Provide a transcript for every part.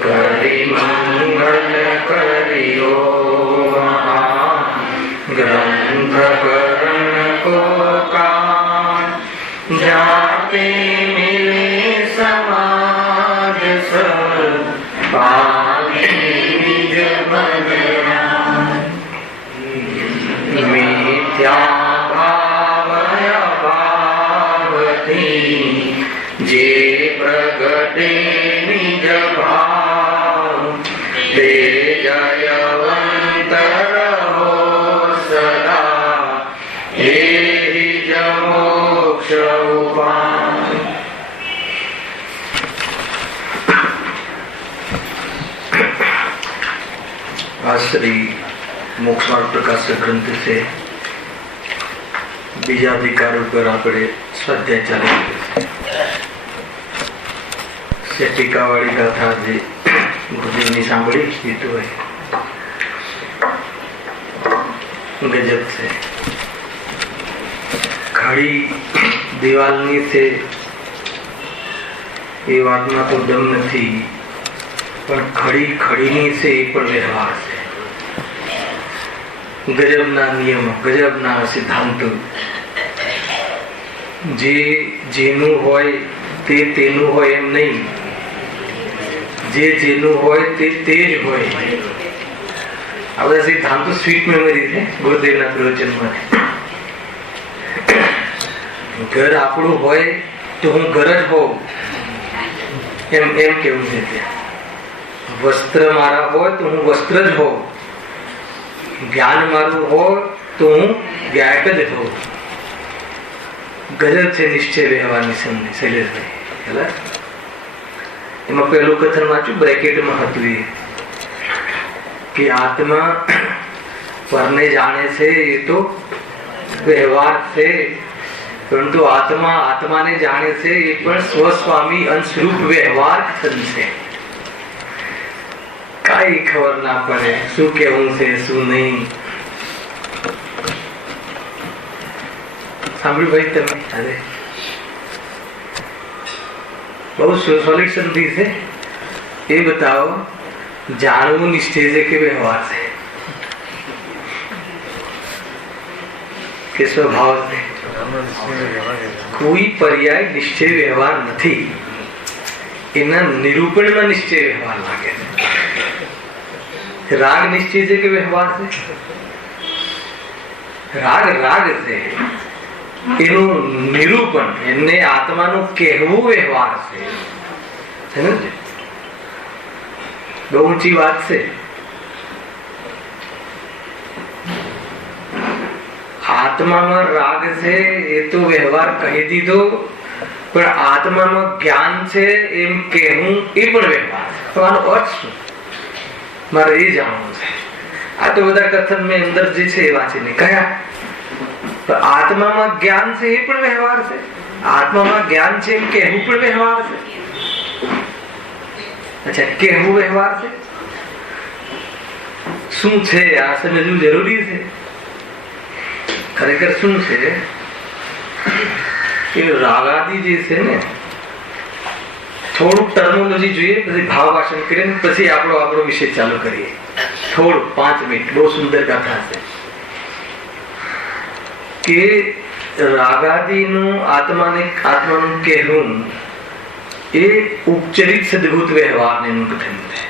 કરી મંગલ કર્યો ગ્રંથ કરણ કો કાન જાતે મિલે સમાજ સર પાવે નિજ બદરાન મિથ્યા ભાવય ભાવથી જે પ્રગટે નિજ ભાવ તે જયવંત રહો સદા એ જ મોક્ષ ઉપાય. श्री मोक्ष मार्ग प्रकाशक ग्रंथ से बीजा अधिकार पर આપણે સ્વાધ્યાય ચાલી છે. ટીકાવાળી ગાથા જે ગુરુદેવની સાંભળી એ તો ગજબ છે. ખડી દિવાલની છે એ વાતમાં તો દમ નથી, પણ ખડી ખડીની છે એ પણ વ્યવહાર છે. ગજબના નિયમો, ગજબના સિદ્ધાંતો. જે જેનું હોય તે તેનું હોય એમ નહીં, જે જેનું હોય તે તે જ હોય. આ બધા સિદ્ધાંતો સ્વીટ મેમરી છે ગુરુદેવના પ્રવચનમાં. ઘર આપણું હોય તો હું ઘર જ હોઉં એમ એમ કેવું છે ત્યાં. વસ્ત્ર મારા હોય તો હું વસ્ત્ર જ હોઉં, જ્ઞાન મારું હોય તો હું ગાયક જ હોઉં. ગજબ છે નિશ્ચય વ્યવહારની સમજી શૈલેષભાઈ. એમાં પહેલું કથન વાંચ્યું, બ્રેકેટમાં હતું એ કે આત્મા પરને જાણે છે એ તો વ્યવહાર છે, પરંતુ આત્મા આત્માને જાણે છે એ પણ સ્વસ્વામી અંશરૂપ વ્યવહાર છે. કઈ ખબર ના પડે શું કેવું છે શું નહીં. સાંભળ્યું ભાઈ તમે? અરે બહુ સોલ્યુશન થી છે એ બતાવો. જાણવું નિશ્ચય છે કે વ્યવહાર છે કે સ્વભાવ છે? કોઈ પર્યાય નિશ્ચય વ્યવહાર નથી. એના નિરૂપણમાં નિશ્ચય વ્યવહાર લાગે છે. રાગ નિશ્ચય છે કે વ્યવહાર છે? રાગ રાગ છે, એનું નિરૂપણ, એમને આત્માનું કહેવું વ્યવહાર છે. બહુ ઊંચી વાત છે. આત્મામાં રાગ છે એ તો વ્યવહાર કહી દીધો, પણ આત્મામાં જ્ઞાન છે એમ કહેવું એ પણ વ્યવહાર છે. તો આનો અર્થ શું મારે એ જાણવું છે. આ તો બધા કથન મેં અંદર જે છે એ વાંચીને કયા. આત્મામાં જ્ઞાન છે એ પણ વ્યવહાર છે, આત્મામાં જ્ઞાન છે એમ કહેવું પણ વ્યવહાર છે. અચ્છા, કહેવું વ્યવહાર છે. શું છે આ સમજવું જરૂરી છે. ખરેખર શું છે કે રાગાદી જે છે ને, થોડુંક ટર્મોલોજી જોઈએ, પછી ભાવ ભાષણ કરીએ, પછી આપણો વિષય ચાલુ કરીએ. થોડું 5 મિનિટ. બહુ સુંદર ગાથા છે કે રાગાદીનું આત્માનું કહેવું એ ઉપચરિત સદભૂત વ્યવહારનું કથન છે,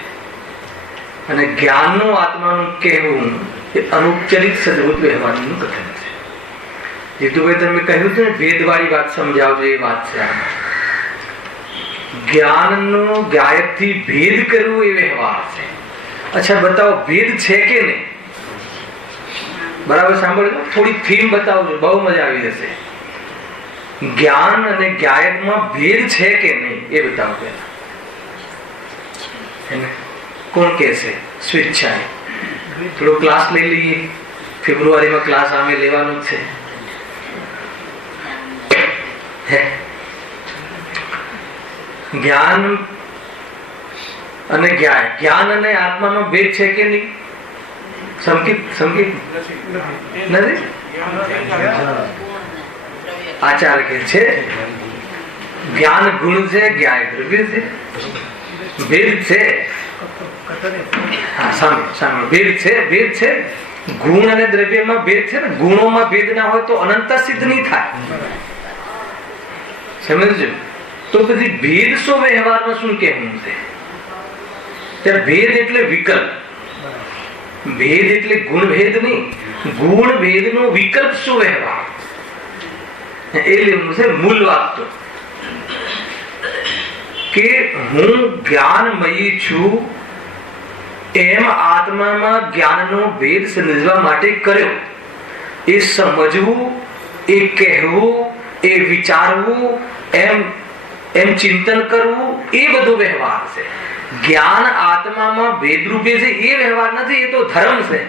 અને જ્ઞાનનું આત્માનું કહેવું એ અનુપચરિત સદભૂત વ્યવહારનું કથન છે. જીતુભાઈ તમે કહ્યું છે ને ભેદવાળી વાત સમજાવજો, એ વાત છે. જ્ઞાનનો ગાયકથી ભેદ કરવું એ વ્યવહાર છે. અચ્છા, બતાવો ભેદ છે કે નહીં? બરાબર સાંભળજો, થોડી થીમ બતાવજો, બહુ મજા આવી જશે. જ્ઞાન અને ગાયકમાં ભેદ છે કે નહીં એ બતાવો પહેલા. કોણ કે છે? સ્વેચ્છાએ થોડો ક્લાસ લઈ લઈએ. ફેબ્રુઆરીમાં ક્લાસ અમે લેવાનું જ છે. જ્ઞાન અને જ્ઞાન અને આત્મામાં ભેદ છે કે નહીં? સંકેત નથી. આચાર્ય કે છે જ્ઞાન ગુણ છે, જ્ઞાય દ્રવ્ય છે. ભેદ છે. ભેદ છે. ગુણ અને દ્રવ્યમાં ભેદ છે ને. ગુણોમાં ભેદ ના હોય તો અનંત સિદ્ધ નહીં થાય. સમજજો? તો પછી ભેદ શું વ્યવહારમાં શું કહેવું છે? ત્યારે ભેદ એટલે વિકલ્પ. ભેદ એટલે ગુણ ભેદ નહીં, ગુણ ભેદ નો વિકલ્પ શું વ્યવહાર એ લેવું છે. મૂળ વાત તો કે હું જ્ઞાનમયી છું એમ આત્મામાં જ્ઞાનનો ભેદ સમજવા માટે કર્યો. એ સમજવું, એ કહેવું, એ વિચારવું, એમ ચિંતન કરવું, એ બધો વ્યવહાર છે. જ્ઞાન આત્મામાં ભેદ રૂપે છે એ વ્યવહાર નથી, એ તો ધર્મ છે.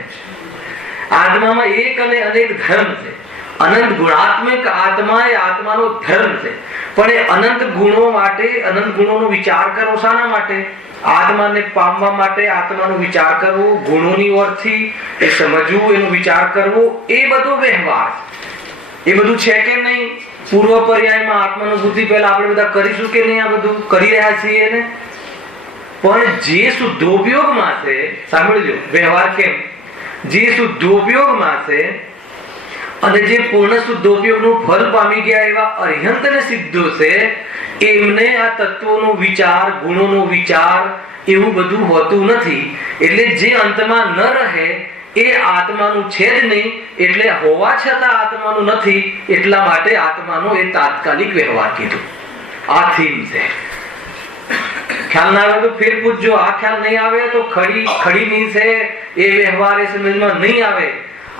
આત્મામાં એક અને અનેક ધર્મ છે. અનંત ગુણાત્મક આત્મા એ આત્માનો ધર્મ છે. પણ એ અનંત ગુણો માટે, અનંત ગુણોનો વિચાર કરો. શાના માટે? આત્માને પામવા માટે આત્માનો વિચાર કરવો, ગુણોની ઓરથી એ સમજવું, એનો વિચાર કરવો, એ બધો વ્યવહાર. એ બધું છે કે નહીં? પૂર્વ પર્યાયમાં આત્માનુભૂતિ પહેલા આપણે બધા કરીશું કે નહીં? આ બધું કરી રહ્યા છીએ ને. પણ જે શુદ્ધોપયોગમાં છે, સાંભળજો વ્યવહાર કેમ, જે શુદ્ધોપયોગમાં છે અને જે પૂર્ણ શુદ્ધોપયોગનું ફળ પામી ગયા એવા અરિહંત અને સિદ્ધો છે, એમને આ તત્વોનો વિચાર, ગુણોનો વિચાર એવું બધું હોતું નથી. એટલે જે અંતમાં ન રહે એ આત્માનું છે જ નહીં. એટલે હોવા છતાં આત્માનું નથી, એટલા માટે આત્માનો એ તાત્કાલિક વ્યવહાર કીધું. આ થીમ છે. ખ્યાલ ના આવે તો ફેર પૂછજો. આ ખ્યાલ નહીં આવે તો ખડીની છે એ વ્યવહાર એ સમજમાં નહીં આવે.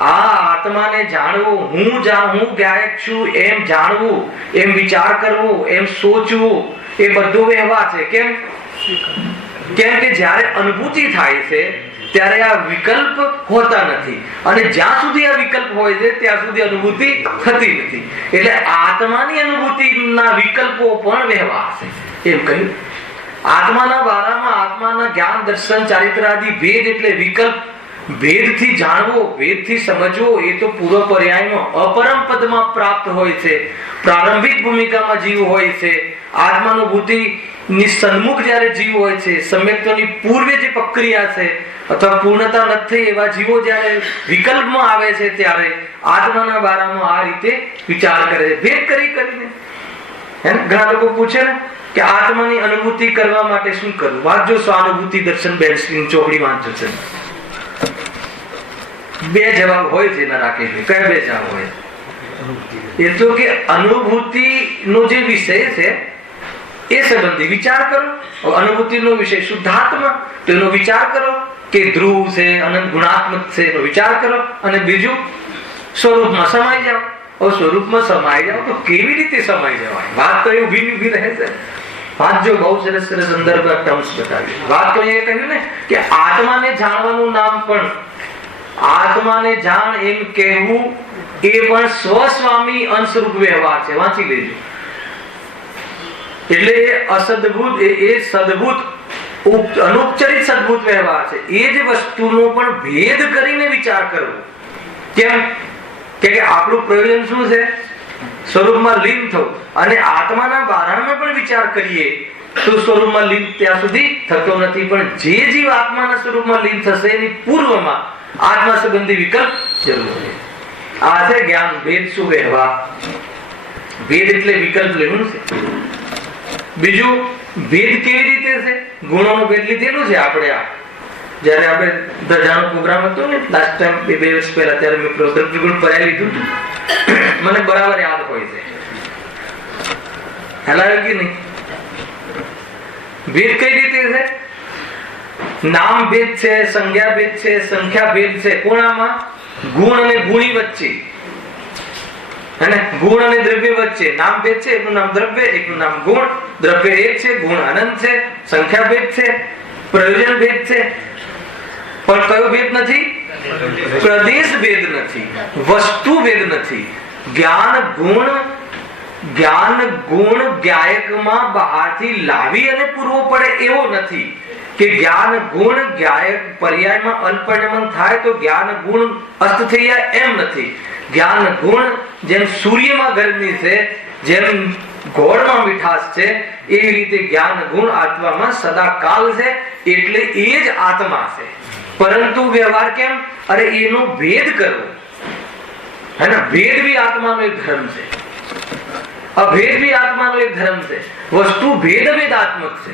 આ આત્માને જાણવું, હું ગાયક છું એમ જાણવું, એમ વિચાર કરવો, એમ સોચવું, એ બધો વ્યવહાર છે. કેમ કે જ્યારે અનુભૂતિ થાય છે ત્યારે આ વિકલ્પ હોતા નથી, અને જ્યાં સુધી આ વિકલ્પ હોય છે ત્યાં સુધી અનુભૂતિ થતી નથી. એટલે આત્માની અનુભૂતિના વિકલ્પો પણ વ્યવહાર છે એમ કહ્યું. આત્માના બારામાં આત્માના જ્ઞાન, દર્શન, ચારિત્ર આદિ ભેદ એટલે વિકલ્પ. ભેદથી જાણવો, ભેદથી સમજવો એ તો પૂર્વ પર્યાયમાં અપરમ પદમાં પ્રાપ્ત હોય છે. પ્રારંભિક ભૂમિકામાં જીવ હોય છે. આત્માનુભૂતિ ની સન્મુખ જ્યારે જીવ હોય છે, સમ્યક્તોની પૂર્વે જે પ્રક્રિયા છે અથવા પૂર્ણતા નથી એવા જીવો જ્યારે વિકલ્પમાં આવે છે ત્યારે આત્માના બારામાં આ રીતે વિચાર કરે છે, ભેદ કરીને. ઘણા લોકો પૂછે ને કે આત્માની અનુભૂતિ કરવા માટે શું કરવું? વાંચજો સ્વાનુભૂતિ દર્શન બેનસ્ટીન ચોપડી વાંચજો છે. બે જવાબ હોય છે એના રાખેલી. કયા બે જવાબ હોય? એ તો કે અનુભૂતિ નો જે વિષય છે એ સંબંધી વિચાર કરો. અનુભૂતિ નો વિષય શુદ્ધાત્મા, તો એનો વિચાર કરો કે ધ્રુવ છે, અનંત ગુણાત્મક છે, એનો વિચાર કરો. અને બીજું સ્વરૂપમાં સમાઈ જાઓ. સ્વરૂપમાં સમાઈ જાઓ તો કેવી રીતે સમાઈ જવાય? વાત તો એ ઉભી રહે છે. વાંચજો, બહુ સરસ સંદર્ભ ટર્મ્સ બતાવી. વાત તો એ કહ્યું ને કે આત્માને જાણવાનું નામ પણ આત્માને જાણ એમ કહેવું એ પણ સ્વસ્વામી અંશરૂપ વ્યવહાર છે. વાંચી લેજો. એટલે એ અસદભૂત, એ સદભૂત, અનુપચરિત સદભૂત વ્યવહાર છે. એ જ વસ્તુનો પણ ભેદ કરીને વિચાર કરવો. કેમ કે આપણું પ્રયોજન શું છે? સ્વરૂપમાં લીન થવું. અને આત્માના બારામાં પણ વિચાર કરીએ તો સ્વરૂપમાં લીન ત્યાં સુધી થતો નથી. પણ જે જીવ આત્માના સ્વરૂપમાં લીન થશે એની પૂર્વમાં આત્મા સંબંધી વિકલ્પ જરૂર છે. આ છે જ્ઞાન ભેદ શું વ્યવહાર. ભેદ એટલે વિકલ્પ લેવું છે. બીજું ભેદ કેવી રીતે છે? ગુણોનો ભેદ લીધેલું છે આપણે. આ જયારે આપણે ધજાનો પ્રોગ્રામ હતો ને લાસ્ટ ટાઈમ 2 વર્ષ પહેલા, ત્યારે મેં દ્રવ્યગુણ પર્યાય લીધું હતું. મને બરાબર યાદ હોય છે. હેલાયો કે નહીં? ભેદ કઈ રીતે છે? નામ ભેદ છે, સંજ્ઞા ભેદ છે, સંખ્યા ભેદ છે. કોણામાં? ગુણ અને ગુણી વચ્ચે. ગુણ અને દ્રવ્ય વચ્ચે નામ ભેદ છે. એકનું નામ દ્રવ્ય, એકનું નામ ગુણ. દ્રવ્ય એક છે, ગુણ અનંત છે. સંખ્યા ભેદ છે, પ્રયોજન ભેદ છે. પણ કયો ભેદ નથી? પ્રદેશ ભેદ નથી, વસ્તુ ભેદ નથી. જ્ઞાન ગુણ જ્ઞાયકમાં બહારથી લાવી અને પૂરવો પડે એવો નથી કે જ્ઞાન ગુણ જ્ઞાયક પર્યાયમાં અલ્પનિર્મન થાય તો જ્ઞાન ગુણ અસ્ત થઈ જાય એમ નથી. જ્ઞાન ગુણ જેમ સૂર્યમાં ગરમી છે, જેમ ગોળમાં મીઠાશ છે એવી રીતે જ્ઞાન ગુણ આત્મામાં સદાકાલ છે, એટલે એ જ આત્મા છે. પરંતુ વ્યવહાર કેમ? અરે એનો ભેદ કરવો હે ને. ભેદ બી આત્માનો એક ધર્મ છે, અભેદ બી આત્માનો એક ધર્મ છે. વસ્તુ ભેદ ભેદાત્મક છે.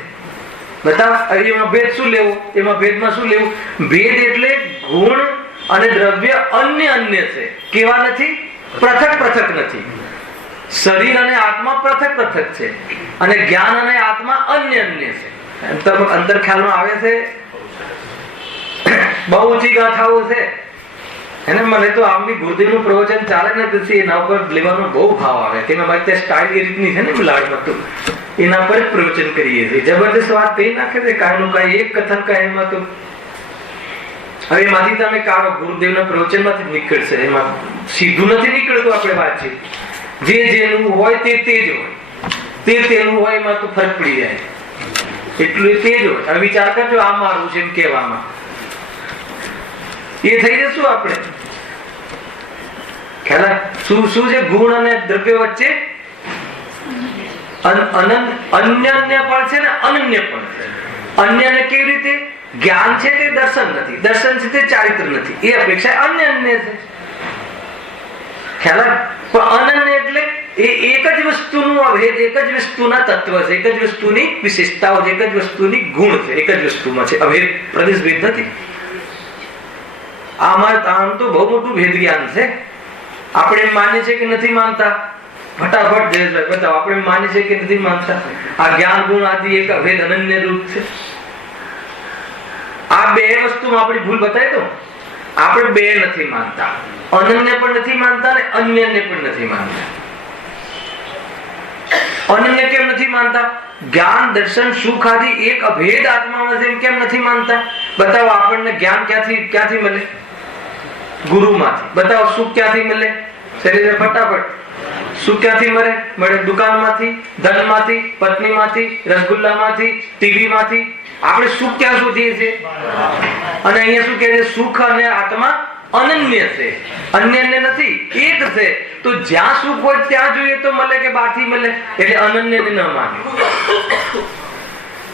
બતાવ એમાં ભેદ શું લેવો? એમાં ભેદમાં શું લેવું? ભેદ એટલે ગુણ અને દ્રવ્ય અન્ય અન્ય છે. કેવા નથી? પૃથક પૃથક નથી. શરીર અને આત્મા પૃથક પૃથક છે અને જ્ઞાન અને આત્મા અન્ય અન્ય છે. અંતર ખ્યાલમાં આવે છે. બહુ ઊંચી ગાથાઓ છે એને. મને તો આમ બી ગુરુદેવનું પ્રવચન ચાલે ને પછી એના ઉપર લેવાનો બહુ ભાવ આવે કે ભાઈ તે સ્ટાઇલ એ રીતની છે ને લાડમાં, એના પર જ પ્રવચન કરીએ છીએ. જબરદસ્ત વાત કહી નાખે છે કાયનું કાંઈ એક કથન કાયમાં. તો હવે એમાંથી તમે કાઢો, ગુરુદેવના પ્રવચનમાંથી જ નીકળશે. એમાં સીધું નથી નીકળતું. આપણે વાતચીત જે જેનું હોય તે જ હોય, તે તેનું હોય, એમાં તો ફરક પડી જાય. એટલું તે જ હોય. હવે વિચાર કરજો, આ મારું છે એમ કહેવામાં એ થઈ જશું આપણે. ખ્યાલ શું શું છે? ગુણ અને દ્રવ્ય વચ્ચે અન્ય પણ છે ને અનન્ય પણ છે. અન્ય કેવી રીતે? જ્ઞાન છે તે દર્શન નથી, દર્શન છે તે ચારિત્ર નથી, એ અપેક્ષા અન્ય છે. ખ્યાલ? પણ અનન્ય એટલે એ એક જ વસ્તુનું અભેદ, એક જ વસ્તુના તત્વ છે, એક જ વસ્તુની વિશેષતાઓ છે, એક જ વસ્તુની ગુણ છે, એક જ વસ્તુમાં છે. અભેદ પ્રદેશ ભેદ નથી. આમ તો બહુ મોટું ભેદ જ્ઞાન છે. આપણે એમ માનીએ છીએ કે નથી માનતા? ફટાફટ જયેશભાઈ બતાવો. આપણે એમ માનીએ છીએ કે નથી માનતા? આ જ્ઞાન ગુણ આદિ એક અભેદ અનન્ય રૂપ છે. આ બે વસ્તુમાં આપણી ભૂલ બતાવી દો. આપણે બે નથી માનતા, અનન્ય પણ નથી માનતા ને અન્યને પણ નથી માનતા. અનન્ય કેમ નથી માનતા? જ્ઞાન દર્શન સુખ આદિ એક અભેદ આત્મામાં છે એમ કેમ નથી માનતા? બતાવો. આપણને જ્ઞાન ક્યાંથી મળે? ગુરુમાંથી. બતાવો. સુખ ક્યાંથી મળે? શરીરે ફટાફટ. સુખ ક્યાંથી મળે? દુકાનમાંથી, ધનમાંથી, પત્નીમાંથી, રસગુલ્લામાંથી, ટીવીમાંથી. આપણે સુખ ક્યાં શોધીએ છીએ? અને અહીંયા શું કહે છે? સુખ અને આત્મા અનન્ય છે, અન્ય નથી, એક છે. તો જ્યાં સુખ હોય ત્યાં જોઈએ તો મળે કે બહારથી મળે? એટલે અનન્ય ને ન માને.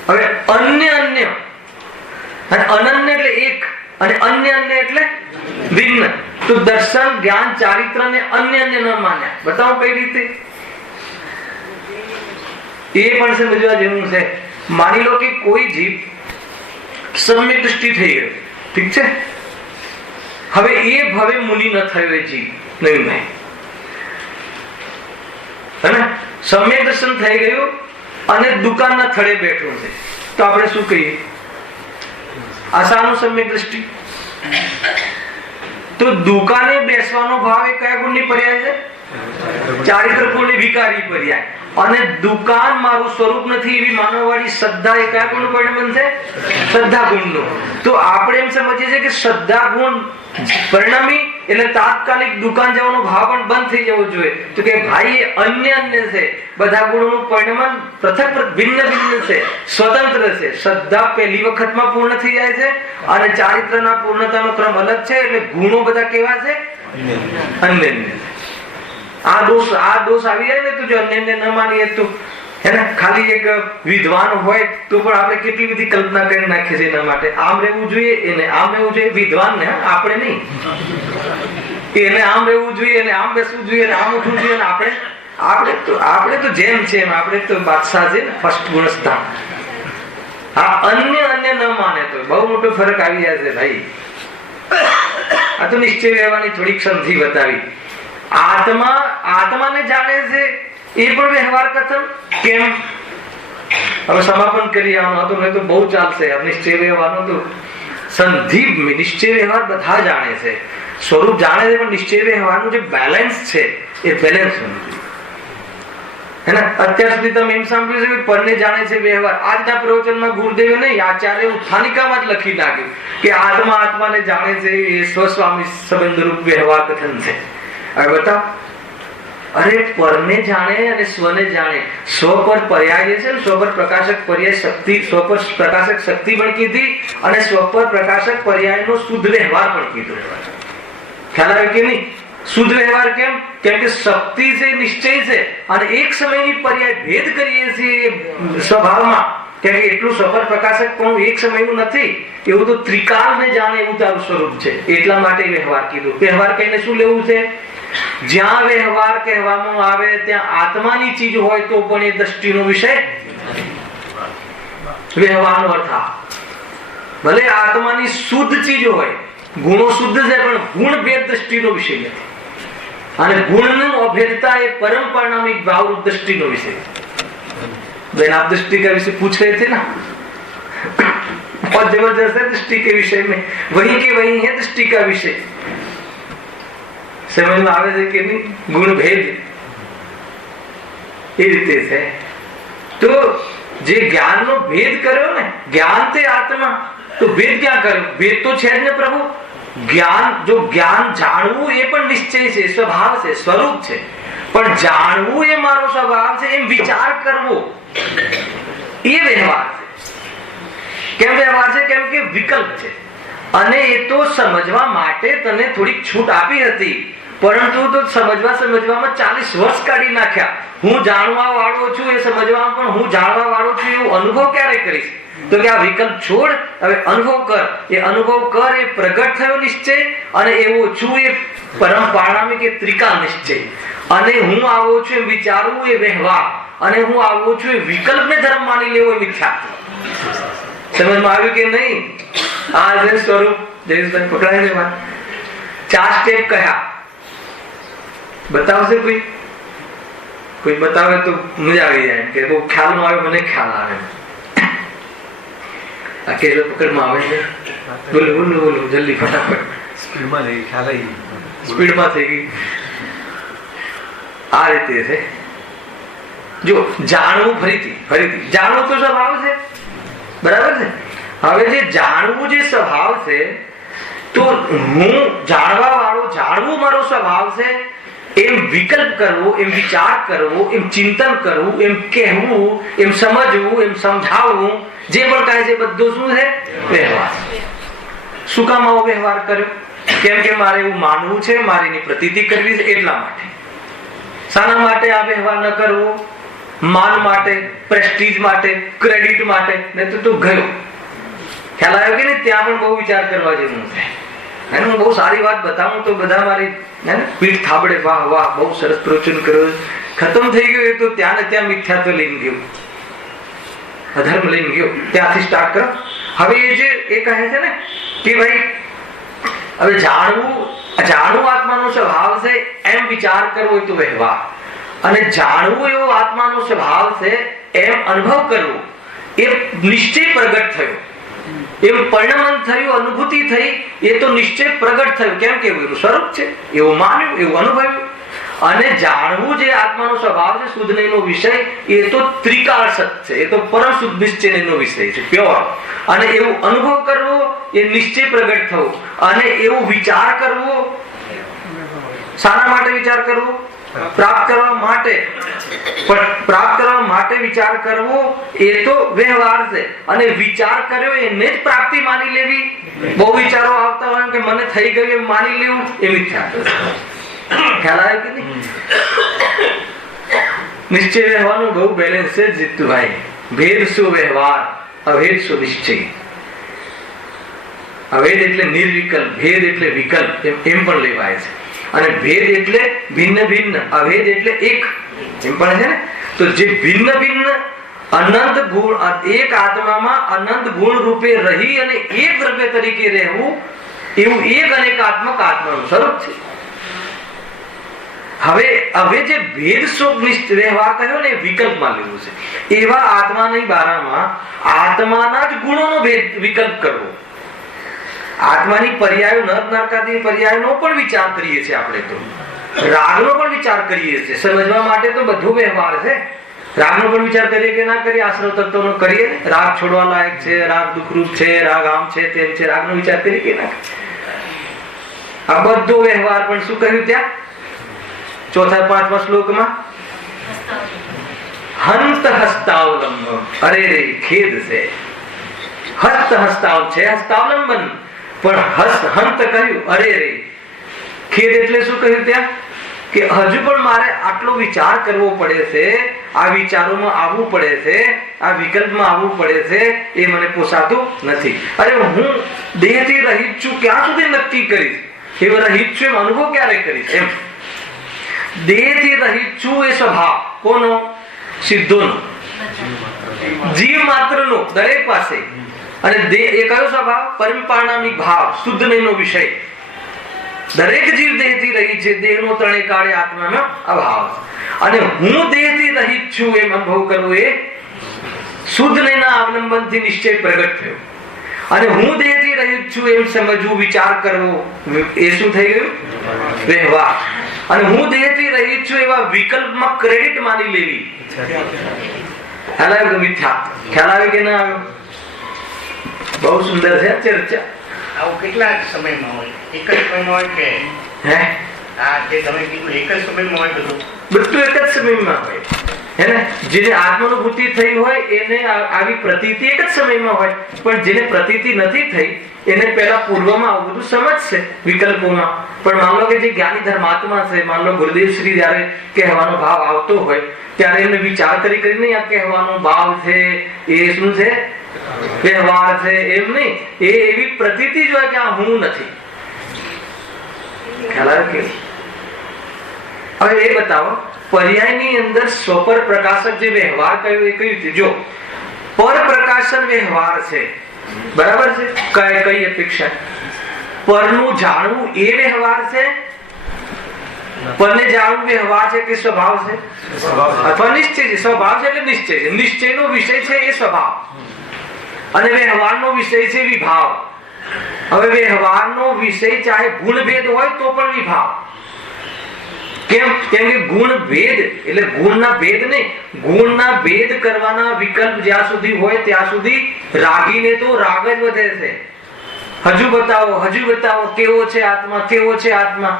હવે અન્ય અને અનન્ય એટલે એક અને અન્ય એટલે ભિન્ન. તો દર્શન જ્ઞાન ચારિત્ર ને અન્ય ન માન્યા. બતાવો કઈ રીતે? એ પણ સમજવા જેવું છે. માની લો કે કોઈ જીવ સમ્યક દૃષ્ટિ થઈ ગયો, ઠીક છે. હવે એ ભવે મુનિ ન થયો એ જીવ નહીં. સમ્યક દર્શન થઈ ગયું અને દુકાનના થડે બેઠું છે, તો આપણે શું કહીએ? આશાનું સમ્યક દૃષ્ટિ. તો દુકાને બેસવાનો ભાવ એ કયા ગુણની પર્યાય છે? ચારિત્ર ગુણની વિકારી પર્યાય. અને દુકાન મારું સ્વરૂપ નથી એવી માનવવાળી શ્રદ્ધા એ કયા ગુણ પરિણામ છે? શ્રદ્ધા ગુણનું. તો આપણે એમ સમજીએ છીએ કે શ્રદ્ધા ગુણ પરિણામી એટલે તાત્કાલિક દુકાન જવાનો ભાવ પણ બંધ થઈ જવો જોઈએ. તો કે ભાઈ એ અન્ય છે. બધા ગુણોનું પરિણામ પૃથક ભિન્ન છે, સ્વતંત્ર છે. શ્રદ્ધા પહેલી વખતમાં પૂર્ણ થઈ જાય છે અને ચારિત્રના પૂર્ણતાનો ક્રમ અલગ છે. એટલે ગુણો બધા કેવા છે? અન્ય. આ દોષ આવી જાય ને તો જો અન્ય ન માનીએ તો ખાલી એક વિદ્વાન હોય તો પણ આપણે કેટલી બધી કલ્પના કરી નાખીએ છીએ એના માટે. આમ રહેવું જોઈએ, એને આમ રહેવું જોઈએ. વિદ્વાન ને, આપણે નહીં. એને આમ રહેવું જોઈએ, એને આમ બેસવું જોઈએ, આમ ઉઠવું જોઈએ. આપણે તો જેમ છે એમ આપણે તો બાદશાહ છે ને, ફર્સ્ટ ગુણસ્થાન. હા, અન્ય ન માને તો બહુ મોટો ફરક આવી જાય છે ભાઈ. આ તો નિશ્ચય રહેવાની થોડીક સંધિ બતાવી. આત્માને જાણે છે એ પણ વ્યવહાર કથન કેમ? હવે સમાપન કરી આનું હતું, તો બહુ ચાલશે. નિશ્ચય વ્યવહારનું તો સંધિ નિશ્ચય વ્યવહાર બધા જાણે છે, સ્વરૂપ જાણે છે, પણ નિશ્ચય વ્યવહારનું જે બેલેન્સ છે એ બેલેન્સ નથી. અત્યાર સુધી તમે એમ સાંભળ્યું છે કે પરને જાણે છે વ્યવહાર. આજના પ્રવચનમાં ગુરુદેવે નહીં, આચાર્ય ઉત્થાનિકામાં જ લખી નાખ્યું કે આત્માને જાણે છે એ સ્વસ્વામી સંબંધ રૂપ વ્યવહાર કથન છે. હવે બતાવ. અરે પરને જાણે અને સ્વને જાણે. સ્વ પર પર્યાય છે, સ્વ પર પ્રકાશક પર્યાય શક્તિ, સ્વ પર પ્રકાશક શક્તિ પણ કીધી અને સ્વ પર પ્રકાશક પર્યાયનો શુદ્ધ વ્યવહાર પણ કીધો. ખ્યાલ આવ્યો કે નહીં? શુદ્ધ વ્યવહાર કેમ? કેમ કે શક્તિ છે, નિશ્ચય છે, અને એક સમયની પર્યાય ભેદ કરીએ છીએ સ્વભાવમાં. કેમ કે એટલું સફળ પ્રકાશક પણ એક સમયનું નથી. એવું તો ત્રિકાળને જાણે એવું તારું સ્વરૂપ છે. એટલા માટે વ્યવહાર કીધું. વ્યવહાર કહીને શું લેવું છે? જ્યાં વ્યવહાર કહેવામાં આવે ત્યાં આત્માની ચીજ હોય તો પણ એ દ્રષ્ટિનો વિષય વ્યવહારનો અર્થ. ભલે આત્માની શુદ્ધ ચીજ હોય, ગુણો શુદ્ધ છે, પણ ગુણ ભેદ દ્રષ્ટિનો વિષય નથી. અને ગુણનું અભેદતા એ परम परिणामिक भाव रूप दृष्टि नो विषय. बेन आप दृष्टि का विषय पूछ रहे थे ना, बहुत जबरदस्त है दृष्टि के विषय में. वही के वही है दृष्टि का विषय. समझ में आवे છે કે નહીં? ગુણ ભેદ એ રીતે છે. તો જે જ્ઞાનનો ભેદ કર્યો ને, જ્ઞાન તે આત્મા, તો ભેદ ક્યાં કર્યો? ભેદ તો છે જ ને પ્રભુ. જ્ઞાન, જો જ્ઞાન જાણવું એ પણ નિશ્ચય છે, સ્વભાવ છે, સ્વરૂપ છે. પણ જાણવું એ મારો સ્વભાવ છે એમ વિચાર કરવો એ વ્યવહાર છે. કેમ વ્યવહાર છે? કેમ કે વિકલ્પ છે. અને એ તો સમજવા માટે તને થોડીક છૂટ આપી હતી, પરંતુ તો સમજવામાં 40 વર્ષ કાઢી નાખ્યા. હું જાણવા વાળો છું એ સમજવામાં, પણ હું જાણવા વાળો છું એવો અનુભવ ક્યારે કરીશ? તો કે આ વિકલ્પ છોડ, હવે અનુભવ કર. એ અનુભવ કર એ પ્રગટ થયો નિશ્ચય, અને એવો છું એ પરમ પારણામિક એ ત્રિકાળ નિશ્ચય. અને હું આવો છું એ વિચારવું એ વ્યવહાર, અને હું આવો છું એ વિકલ્પને ધર્મ માની લેવો એ મિથ્યા. સમજમાં આવ્યું કે નહીં? આ જે સ્વરૂપ જયેશભાઈ પકડાય ને વાત. 4 સ્ટેપ કહ્યા. બતાવશે કોઈ? કોઈ બતાવે તો મજા આવી જાય કે બહુ ખ્યાલ નો આવે. મને ખ્યાલ આવે. આ કેલો પકડમાં આવે છે. બોલો બોલો બોલો જલ્દી ફટાફટ. સ્પીડમાં થઈ ગઈ, ખ્યાલ આવી ગઈ. સ્પીડમાં થઈ ગઈ. આ રીતે છે. જો જાણવું, ફરીથી જાણવું તો સ્વભાવ છે, બરાબર છે. હવે જે જાણવું જે સ્વભાવ છે, તો હું જાણવા વાળો, જાણવું મારો સ્વભાવ છે એમ વિકલ્પ કરવો, એમ વિચાર કરવો, એમ ચિંતન કરવું, એમ કહેવું, એમ સમજવું, એમ સમજાવવું, જે પણ કહે છે બધું શું છે? વ્યવહાર. શું કામ આવો વ્યવહાર કર્યો? કેમ કે મારે એવું માનવું છે, મારે એની પ્રતીતિ કરવી છે, એટલા માટે. શાના માટે આ વ્યવહાર ન કરવો? માન માટે, પ્રેસ્ટીજ માટે, ક્રેડિટ માટે. નહીં તો ગયો. ખ્યાલ આવ્યો કે નહીં? ત્યાં પણ બહુ વિચાર કરવા જેવું છે. હું બહુ સારી વાત બતાવું તો બધા મારી પીઠ થાબડે, વાહ વાહ બહુ સરસ પ્રવચન કર્યો. ખતમ થઈ ગયો એ તો ત્યાં ને ત્યાં મિથ્યાત્વ લઈને ગયો, અધર્મ લઈને ગયો. ત્યાંથી સ્ટાર્ટ કરો. હવે એ જે એ કહે છે ને કે ભાઈ હવે જાણવું આત્માનો સ્વભાવ છે એમ વિચાર કરવો એ તો વ્યવહાર, અને જાણવું એવો આત્માનો સ્વભાવ છે એમ અનુભવ કરવો એ નિશ્ચય પ્રગટ થયો, એમ પરિણમન થયું, અનુભૂતિ થઈ, એ તો નિશ્ચય પ્રગટ થયું. કેમ કે એવું સ્વરૂપ છે, એવું માન્યું, એવું અનુભવ્યું. અને જાણવું જે આત્માનો સ્વભાવ છે, શુદ્ધ નહીંનો વિષય, એ તો ત્રિકાળ સત છે, એ તો પરમ શુદ્ધ નિશ્ચયનો વિષય છે, પ્યોર. અને એવું અનુભવ કરવો એ નિશ્ચય પ્રગટ થવો, અને એવું વિચાર કરવો. શાના માટે વિચાર કરવો? પ્રાપ્ત કરવા માટે. પણ પ્રાપ્ત કરવા માટે વિચાર કરવો એ તો વ્યવહાર છે. અને વિચાર કર્યો એને જ પ્રાપ્તિ માની લેવી. બહુ વિચારો આવતા હોય કે મને થઈ ગયું એમ માની લેવું, એ મિથ્યા. ખ્યાલ આવે કે નહીં? નિશ્ચય રહેવાનું બહુ બેલેન્સ છે જીતુભાઈ. ભેદ શું વ્યવહાર, અભેદ શું નિશ્ચય. અભેદ એટલે નિર્વિકલ્પ, ભેદ એટલે વિકલ્પ, એમ પણ લેવાય છે. અને ભેદ એટલે ભિન્ન ભિન્ન, અભેદ એટલે એક, એમ પણ છે ને. તો જે ભિન્ન ભિન્ન અનંત ગુણ, એક આત્મામાં અનંત ગુણ રૂપે રહી અને એક દ્રવ્ય તરીકે રહેવું, એવું એક અનેકાત્મક આત્માનું સ્વરૂપ છે. હવે જે ભેદ સ્વરૂપ વ્યવહાર કર્યો ને વિકલ્પમાં લેવું છે. એવા આત્માની બારામાં આત્માના જ ગુણોનો ભેદ વિકલ્પ કરવો. આત્માની પર્યાયો, નર નારકાદી પર્યાયનો પણ વિચાર કરીએ છીએ આપણે. તો રાગનો પણ વિચાર કરીએ છીએ. સમજવા માટે તો બધો વ્યવહાર છે. રાગનો પણ વિચાર કરીએ કે ના કરીએ? આશ્રવ તત્વનો કરીએ. રાગ છોડવા લાયક છે, રાગ દુઃખરૂપ છે, રાગ આમ છે તેમ છે. રાગનો વિચાર કરીએ કે ના? આ બધો વ્યવહાર પણ શું કહ્યું ત્યાં 4થા 5મા શ્લોકમાં? હંત હસ્તાવલંબન. અરે રે ખેદ છે. હસ્ત હસ્તાવ છે, હસ્તાવલંબન. પણ હંત કહ્યું, અરે રે ખેદ એટલે શું કહ્યું ત્યાં કે હજુ પણ મારે આટલો વિચાર કરવો પડે છે, આ વિચારોમાં આવવું પડે છે, આ વિકલ્પમાં આવવું પડે છે, એ મને પોસાતું નથી. અરે હું દેહથી રહિત છું ક્યાં સુધી નક્કી કરીશ? એ રહિત છું એમ અનુભવ ક્યારે કરીશ? એમ દેહથી રહિત છું એ સ્વભાવ કોનો? સિદ્ધોનો, જીવ માત્રનો, દરેક પાસે. અને દેહ એ કયો સ્વભાવ? પરિપાણામિક ભાવ, શુદ્ધ નહીંનો વિષય. દરેક જીવ દેહથી રહી છે, દેહનો ત્રણેય કાળે આત્માનો અભાવ. અને હું દેહથી રહિત છું એમ અનુભવ કરવો એ શુદ્ધ નહીંના અવલંબનથી નિશ્ચય પ્રગટ થયો. અને હું દેહથી રહિત છું એમ સમજવું, વિચાર કરવો, એ શું થઈ ગયું? વ્યવહાર. અને હું દેહથી રહિત છું એવા વિકલ્પમાં ક્રેડિટ માની લેવી. ખ્યાલ આવ્યો? મિથ્યા ખ્યાલ આવે કે ના આવ્યો? બહુ સુંદર છે ચર્ચા. આવું કેટલા સમયમાં હોય? એક જ સમયમાં હોય કે હે? આ જે તમે કીધું એક જ સમયમાં હોય? બધું એક જ સમયમાં હોય. હે ને? જેને આત્માનુભૂતિ થઈ હોય એને આવી પ્રતીતિ એક જ સમયમાં હોય. પણ જેને પ્રતીતિ નથી થઈ એને પહેલા પૂર્વમાં આવું બધું સમજશે વિકલ્પોમાં. પણ માન લો કે જે જ્ઞાની ધર્માત્મા છે, માન લો ગુરુદેવ શ્રી જયારે કહેવાનો ભાવ આવતો હોય ત્યારે એમને વિચાર કરીને આ કહેવાનો ભાવ છે એ શું છે? વ્યવહાર છે, એમ નહીં. એ એવી પ્રતીતિ જ હોય કે આ હું નથી. ખ્યાલ આવે કે? હવે એ બતાવો, પર્યાયની અંદર સ્વપર પ્રકાશક જે વ્યવહાર કહ્યું એ કઈ રીતે? જો પર પ્રકાશન વ્યવહાર છે, બરાબર છે. કઈ અપેક્ષા? પરનું જાણવું એ વ્યવહાર છે? પરને જાણવું વ્યવહાર છે કે સ્વભાવ છે? અથવા નિશ્ચય છે? સ્વભાવ છે એટલે નિશ્ચય છે. નિશ્ચયનો વિષય છે એ સ્વભાવ, અને વ્યવહારનો વિષય છે વિભાવ. હવે વ્યવહારનો વિષય ચાહે ગુણ ભેદ હોય તો પણ વિભાવ. કેમ? કેમ કે ગુણ ભેદ એટલે ગુણના ભેદ નહીં, ગુણના ભેદ કરવાના વિકલ્પ જ્યાં સુધી હોય ત્યાં સુધી રાગીને તો રાગ જ વધે છે. હજુ બતાવો, હજુ બતાવો, કેવો છે આત્મા, કેવો છે આત્મા.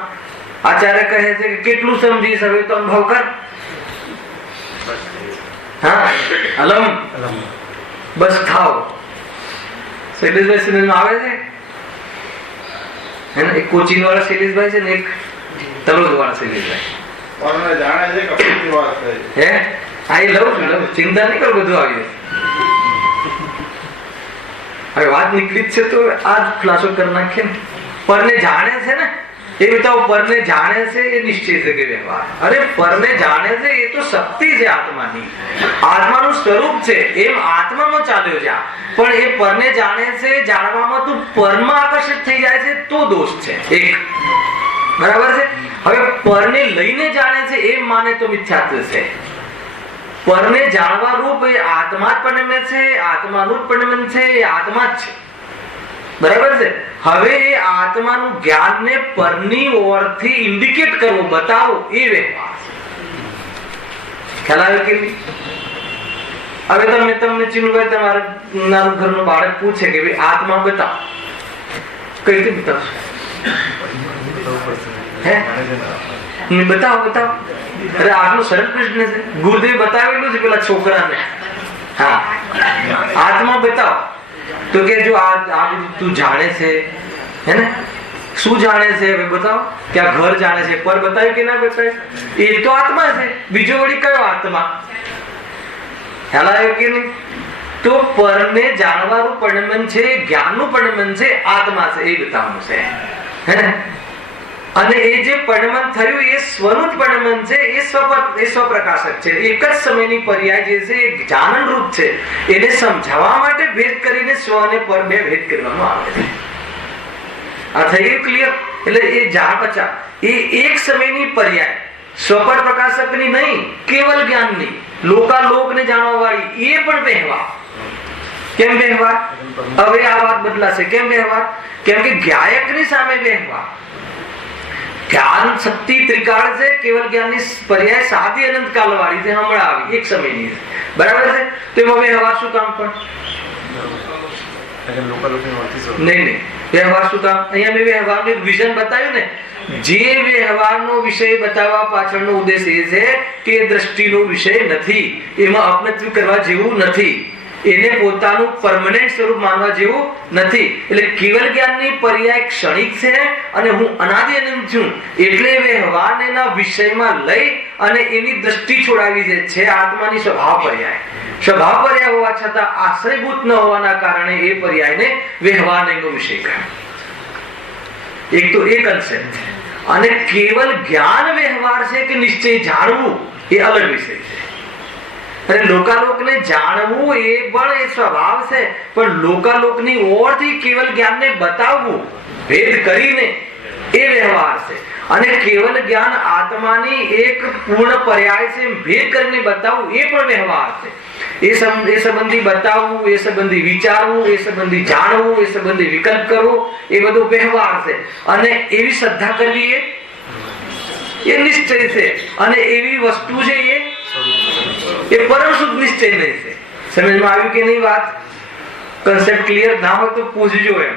આચાર્ય કહે છે કે કેટલું સમજીશ, હવે તો અનુભવ કર. હા, અલમ બસ થાવ. શૈલેષભાઈ સિનેમા આવે છે હે ને? એક કોચિંગ વાળા શૈલેષભાઈ છે ને, એક તલોદ વાળા શૈલેષભાઈ. જાણે છે કે વાત હે? હા, એ લઉં છું, ચિંતા નહીં કરો, બધું આવી જશે. હવે વાત નીકળી જ છે તો આ જ ખુલાસો કરી નાખીએ. પરને જાણે છે ને એ બતાવો. પરને જાણે છે એ નિશ્ચય છે કે વ્યવહાર? અરે પરને જાણે છે એ તો શક્તિ છે આત્માની, આત્માનું સ્વરૂપ છે. એમ આત્મામાં ચાલ્યો છે. પણ એ પરને જાણે છે, જાણવામાં તું પરમાં આકર્ષિત થઈ જાય છે તો દોષ છે એક. બરાબર છે? હવે પરને લઈને જાણે છે એમ માને તો મિથ્યાત્વ છે. પરને જાણવા રૂપ એ આત્મા જ પરિણમે છે, આત્માનું જ પરિણમન છે, એ આત્મા જ છે. બરાબર છે? હવે એ આત્માનું જ્ઞાનને પરની ઓરથી ઇન્ડિકેટ કરવો, બતાવો, એ વ્યવહાર. ખ્યાલ આવે કે નહીં? હવે તમને ચિન્હભાઈ તમારા નાનું ઘરનું બાળક પૂછે કે ભાઈ આત્મા બતાવો, કઈ રીતે બતાવશો? હે? બતાવો બતાવો. અરે આટલો સરળ પ્રશ્ન છે. ગુરુદેવ બતાવેલું છે પેલા છોકરાને. હા, આત્મા બતાવો. તો કે જો આ બધું તું જાણે છે, હે ને? શું જાણે છે? હવે બતાવો. કે આ ઘર જાણે છે, પર બતાવ્યું કે ના બતાવ્યું? એ તો આત્મા છે. બીજો વળી કયો આત્મા? ખ્યાલ આવ્યો કે નહીં? તો પરને જાણવાનું પરિણમન છે, જ્ઞાનનું પરિણમન છે, આત્મા છે, એ બતાવવાનું છે. હે ને? અને એ જે પરિણમન થયું એ સ્વનું જ પરિણમન છે, એ સ્વપ્રકાશક છે. એક જ સમયની પર્યાય જે છે એ જાનન રૂપ છે. એને સમજાવવા માટે ભેદ કરીને સ્વ અને પર બે ભેદ કરવામાં આવે છે. આ થઈ ગયું ક્લિયર? એટલે એ બચા એ એક સમયની પર્યાય, સ્વપર પ્રકાશકની નહીં, કેવલ જ્ઞાનની, લોકાલોકને જાણવા વાળી, એ પણ વ્યવહાર. કેમ વ્યવહાર? હવે આ વાત બદલાશે. કેમ વ્યવહાર? કેમ કે જ્ઞાયકની સામે વ્યવહાર. જ્ઞાન શક્તિ ત્રિકાળ છે, કેવલ જ્ઞાનની પર્યાય સાદી અનંત કાલ વાળી છે, હમણાં આવી એક સમયની. બરાબર છે? તો એમાં વ્યવહાર શું કામ? પણ નહીં, વ્યવહાર શું કામ? અહીંયા મેં વ્યવહારનું વિઝન બતાવ્યું ને. જે વ્યવહારનો વિષય બતાવવા પાછળનો ઉદ્દેશ એ છે કે દ્રષ્ટિનો વિષય નથી, એમાં અપનત્વ કરવા જેવું નથી. એને પોતાનું પરમનન્ટ સ્વરૂપ માનવા જેવું નથી. એટલે કેવલ જ્ઞાનની પર્યાય ક્ષણિક છે અને હું અનાદિ અનંત છું એટલે વ્યવહારના વિષયમાં લઈ અને એની દ્રષ્ટિ છોડાવી છે આત્માની સ્વભાવ પર્યાય. સ્વભાવ પર્યાય હોવા છતાં આશ્રયભૂત ન હોવાના કારણે એ પર્યાયને વ્યવહારનો વિષય કહે. એક તો એ કન્સેપ્ટ. અને કેવલ જ્ઞાન વ્યવહાર છે કે નિશ્ચય જાણવું એ અલગ વિષય છે. અને લોકાલોકને જાણવું એ પણ એ સ્વભાવ છે, પણ લોકાલોકની ઓરથી કેવલ જ્ઞાનને બતાવવું ભેદ કરીને એ વ્યવહાર છે. અને કેવલ જ્ઞાન આત્માની એક પૂર્ણ પર્યાય છે ભેદ કરીને બતાવવું એ પણ વ્યવહાર છે. એ સંબંધી બતાવવું, એ સંબંધી વિચારવું, એ સંબંધી જાણવું, એ સંબંધી વિકલ્પ કરવો એ બધો વ્યવહાર છે. અને એવી શ્રદ્ધા કરવી એ નિશ્ચય છે. અને એવી વસ્તુ છે એ પરમ શુદ્ધ નિશ્ચય નહીં છે. સમજમાં આવ્યું કે નહીં વાત? કન્સેપ્ટ ક્લિયર ના હોય તો પૂછજો એમ.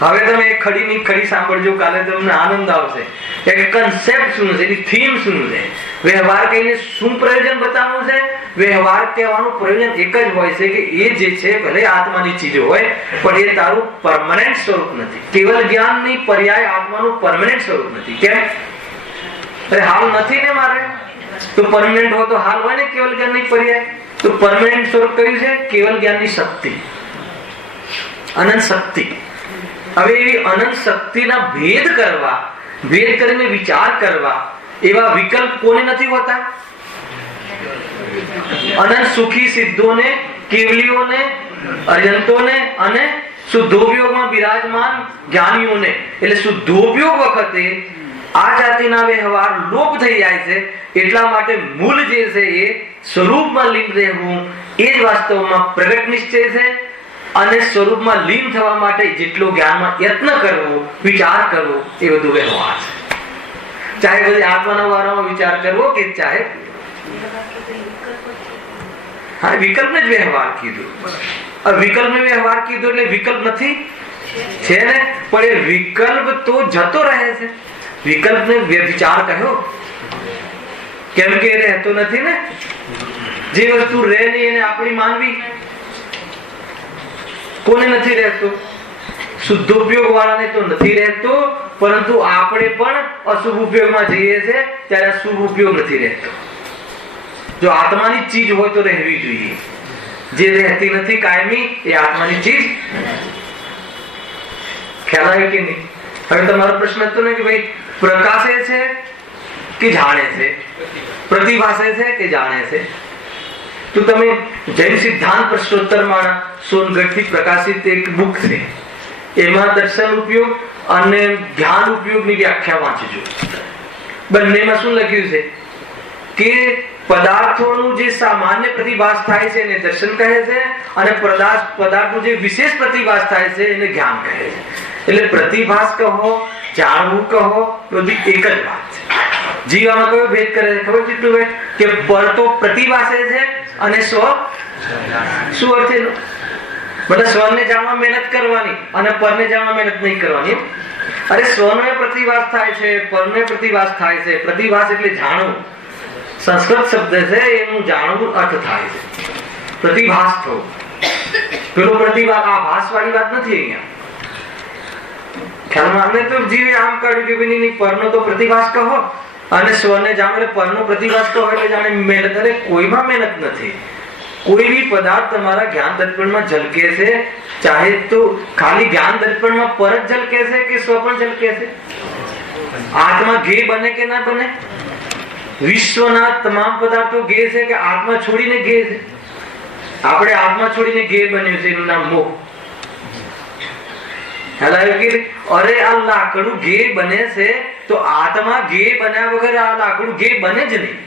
હવે તમે એક ખડીની ખડી સાંભળજો, કાલે તમને આનંદ આવશે કે કન્સેપ્ટ શું છે, એની થીમ શું છે. વ્યવહાર કહીને શું પ્રયોજન બતાવવું છે? વ્યવહાર કહેવાનું પ્રયોજન એક જ હોય છે કે એ જે છે ભલે આત્માની ચીજો હોય પણ એ તારું પરમનન્ટ સ્વરૂપ નથી. કેવલ જ્ઞાનની પર્યાય આત્માનું પરમનન્ટ સ્વરૂપ નથી. કેમ? અરે હાલ નથી ને મારે તો પરમનન્ટ હોય તો હાલ હોય ને કેવલ જ્ઞાનની પર્યાય. તો પરમનન્ટ સ્વરૂપ કયું છે? કેવલ જ્ઞાનની શક્તિ, અનંત શક્તિ. હવે એવી અનંત શક્તિના ભેદ કરવા, ભેદ કરીને વિચાર કરવા એવા વિકલ્પ કોને નથી હોતા? અનંત સુખી સિદ્ધોને, કેવલીઓને, અર્યંતોને અને શુદ્ધોપયોગમાં બિરાજમાન જ્ઞાનીઓને. એટલે શુદ્ધોપયોગ વખતે આ જાતિના વ્યવહાર લોપ થઈ જાય છે. એટલા માટે મૂળ જે છે એ સ્વરૂપમાં લીન રહેવું એ જ વાસ્તવમાં પ્રગટ નિશ્ચય છે. અને સ્વરૂપમાં લીન થવા માટે જેટલો જ્ઞાનમાં યત્ન કરવો, વિચાર કરવો એ બધું વ્યવહાર છે. ચાહે બધી આત્માના વારામાં વિચાર કરવો કે ચાહે વિકલ્પને જ વ્યવહાર કીધું. વિકલ્પને વ્યવહાર કીધું એટલે વિકલ્પ નથી છે ને, પણ એ વિકલ્પ તો જતો રહે છે. વિકલ્પને વિચાર કહ્યો કેમ કે એ રહેતો નથી ને. જે વસ્તુ રહે નહીં એને આપણી માનવી કોને નથી રહેતો? શુદ્ધ ઉપયોગ વાળાને તો નથી રહેતો, પરંતુ આપણે પણ અશુભ ઉપયોગમાં જઈએ છીએ ત્યારે શુભ ઉપયોગ નથી રહેતો. જો આત્માની ચીજ હોય તો રહેવી જોઈએ. જે રહેતી નથી કાયમી એ આત્માની ચીજ. ખ્યાલ આવ્યો કે નહીં? હવે તમારો પ્રશ્ન હતો ને કે ભાઈ પ્રકાશે છે કે જાણે છે, પ્રતિભાસે છે કે જાણે છે? તો તમે જૈન સિદ્ધાંત પ્રશ્નોત્તરમાં સોનગઢથી પ્રકાશિત એક બુક છે, એમાં દર્શન ઉપયોગ અને જ્ઞાન ઉપયોગની વ્યાખ્યા વાંચજો. બંનેમાં શું લખ્યું છે કે પદાર્થોનું જે સામાન્ય પ્રતિભાસ થાય છે એને દર્શન કહે છે, અને પદાર્થનું જે વિશેષ પ્રતિભાસ થાય છે એને જ્ઞાન કહે છે. એટલે પ્રતિભાસ કહો, જાણવું કહો, બધી એક જ વાત છે. જીવામાં કયો ભેદ કરે છે ખબર કેટલું ભેદ? કે પર તો પ્રતિભાસે છે અને સ્વ શું અર્થ એનો? मतलब સ્વને જાણવા મહેનત કરવાની અને પરને જાણવા મહેનત નહીં કરવાની. અરે સ્વનો પ્રતિભાસ થાય છે, પરને પ્રતિભાસ થાય છે. પ્રતિભાસ એટલે જાણવું. સંસ્કૃત શબ્દ છે એનું જાણવું અર્થ થાય છે પ્રતિભાસ થવું. પેલો પ્રતિભાસ આ ભાસ વાળી વાત નથી અહીંયા. ખ્યાલમાં અમે તો જીવે આમ કાઢ્યું કે ભાઈ પરનો તો પ્રતિભાસ કહો અને સ્વને જાણો એટલે પરનો પ્રતિભાસ કહો એટલે જાણે મહેનત. અરે કોઈમાં મહેનત નથી. કોઈ બી પદાર્થ તમારા જ્ઞાન દર્પણમાં ઝલકે છે, ચાહે તો ખાલી જ્ઞાન દર્પણમાં પર જ ઝલકે છે કે સ્વ પણ ઝલકે છે? આત્મા ગે બને કે ના બને? વિશ્વના તમામ પદાર્થો ગે છે કે આત્મા છોડીને ગે છે? આપણે આત્મા છોડીને ગે બન્યું છે, એનું નામ મોહ. અરે આ લાકડું ગે બને છે તો આત્મા ગે બન્યા વગર આ લાકડું ગે બને જ નહીં.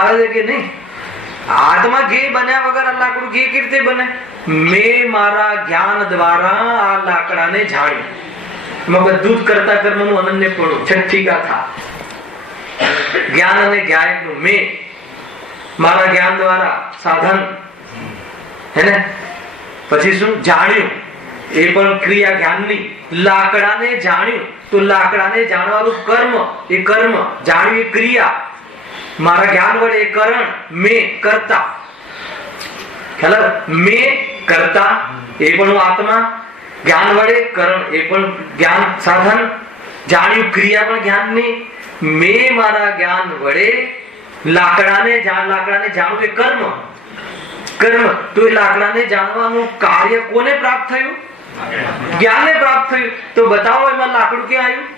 આવે છે કે નહીં? આત્મા ગે બન્યા વગર આ લાકડું ગે કેવી રીતે બને? મેં મારા જ્ઞાન દ્વારા આ લાકડાને જાણ્યું. એમાં બધું જ કરતા કર્મનું અનન્યપણું, છઠ્ઠી ગાથા. જ્ઞાન અને જ્ઞાનનું મેં મારા જ્ઞાન દ્વારા સાધન હે ને, પછી શું જાણ્યું? એ પણ ક્રિયા જ્ઞાનની. લાકડાને જાણ્યું તો લાકડાને જાણવાનું કર્મ, એ કર્મ જાણ્યું એ ક્રિયા. મારા જ્ઞાન વડે એ કરણ, મેં કરતા. ખ્યાલ મેં કરતા એ પણ આત્મા, જ્ઞાન વડે કરણ એ પણ જ્ઞાન સાધન, જાણ્યું ક્રિયા પણ જ્ઞાનની, મેં મારા જ્ઞાન વડે લાકડાને જાણવું એ કર્મ. તો એ લાકડાને જાણવાનું કાર્ય કોને પ્રાપ્ત થયું? જ્ઞાનને પ્રાપ્ત થયું. તો બતાવો એમાં લાકડું ક્યાં આવ્યું?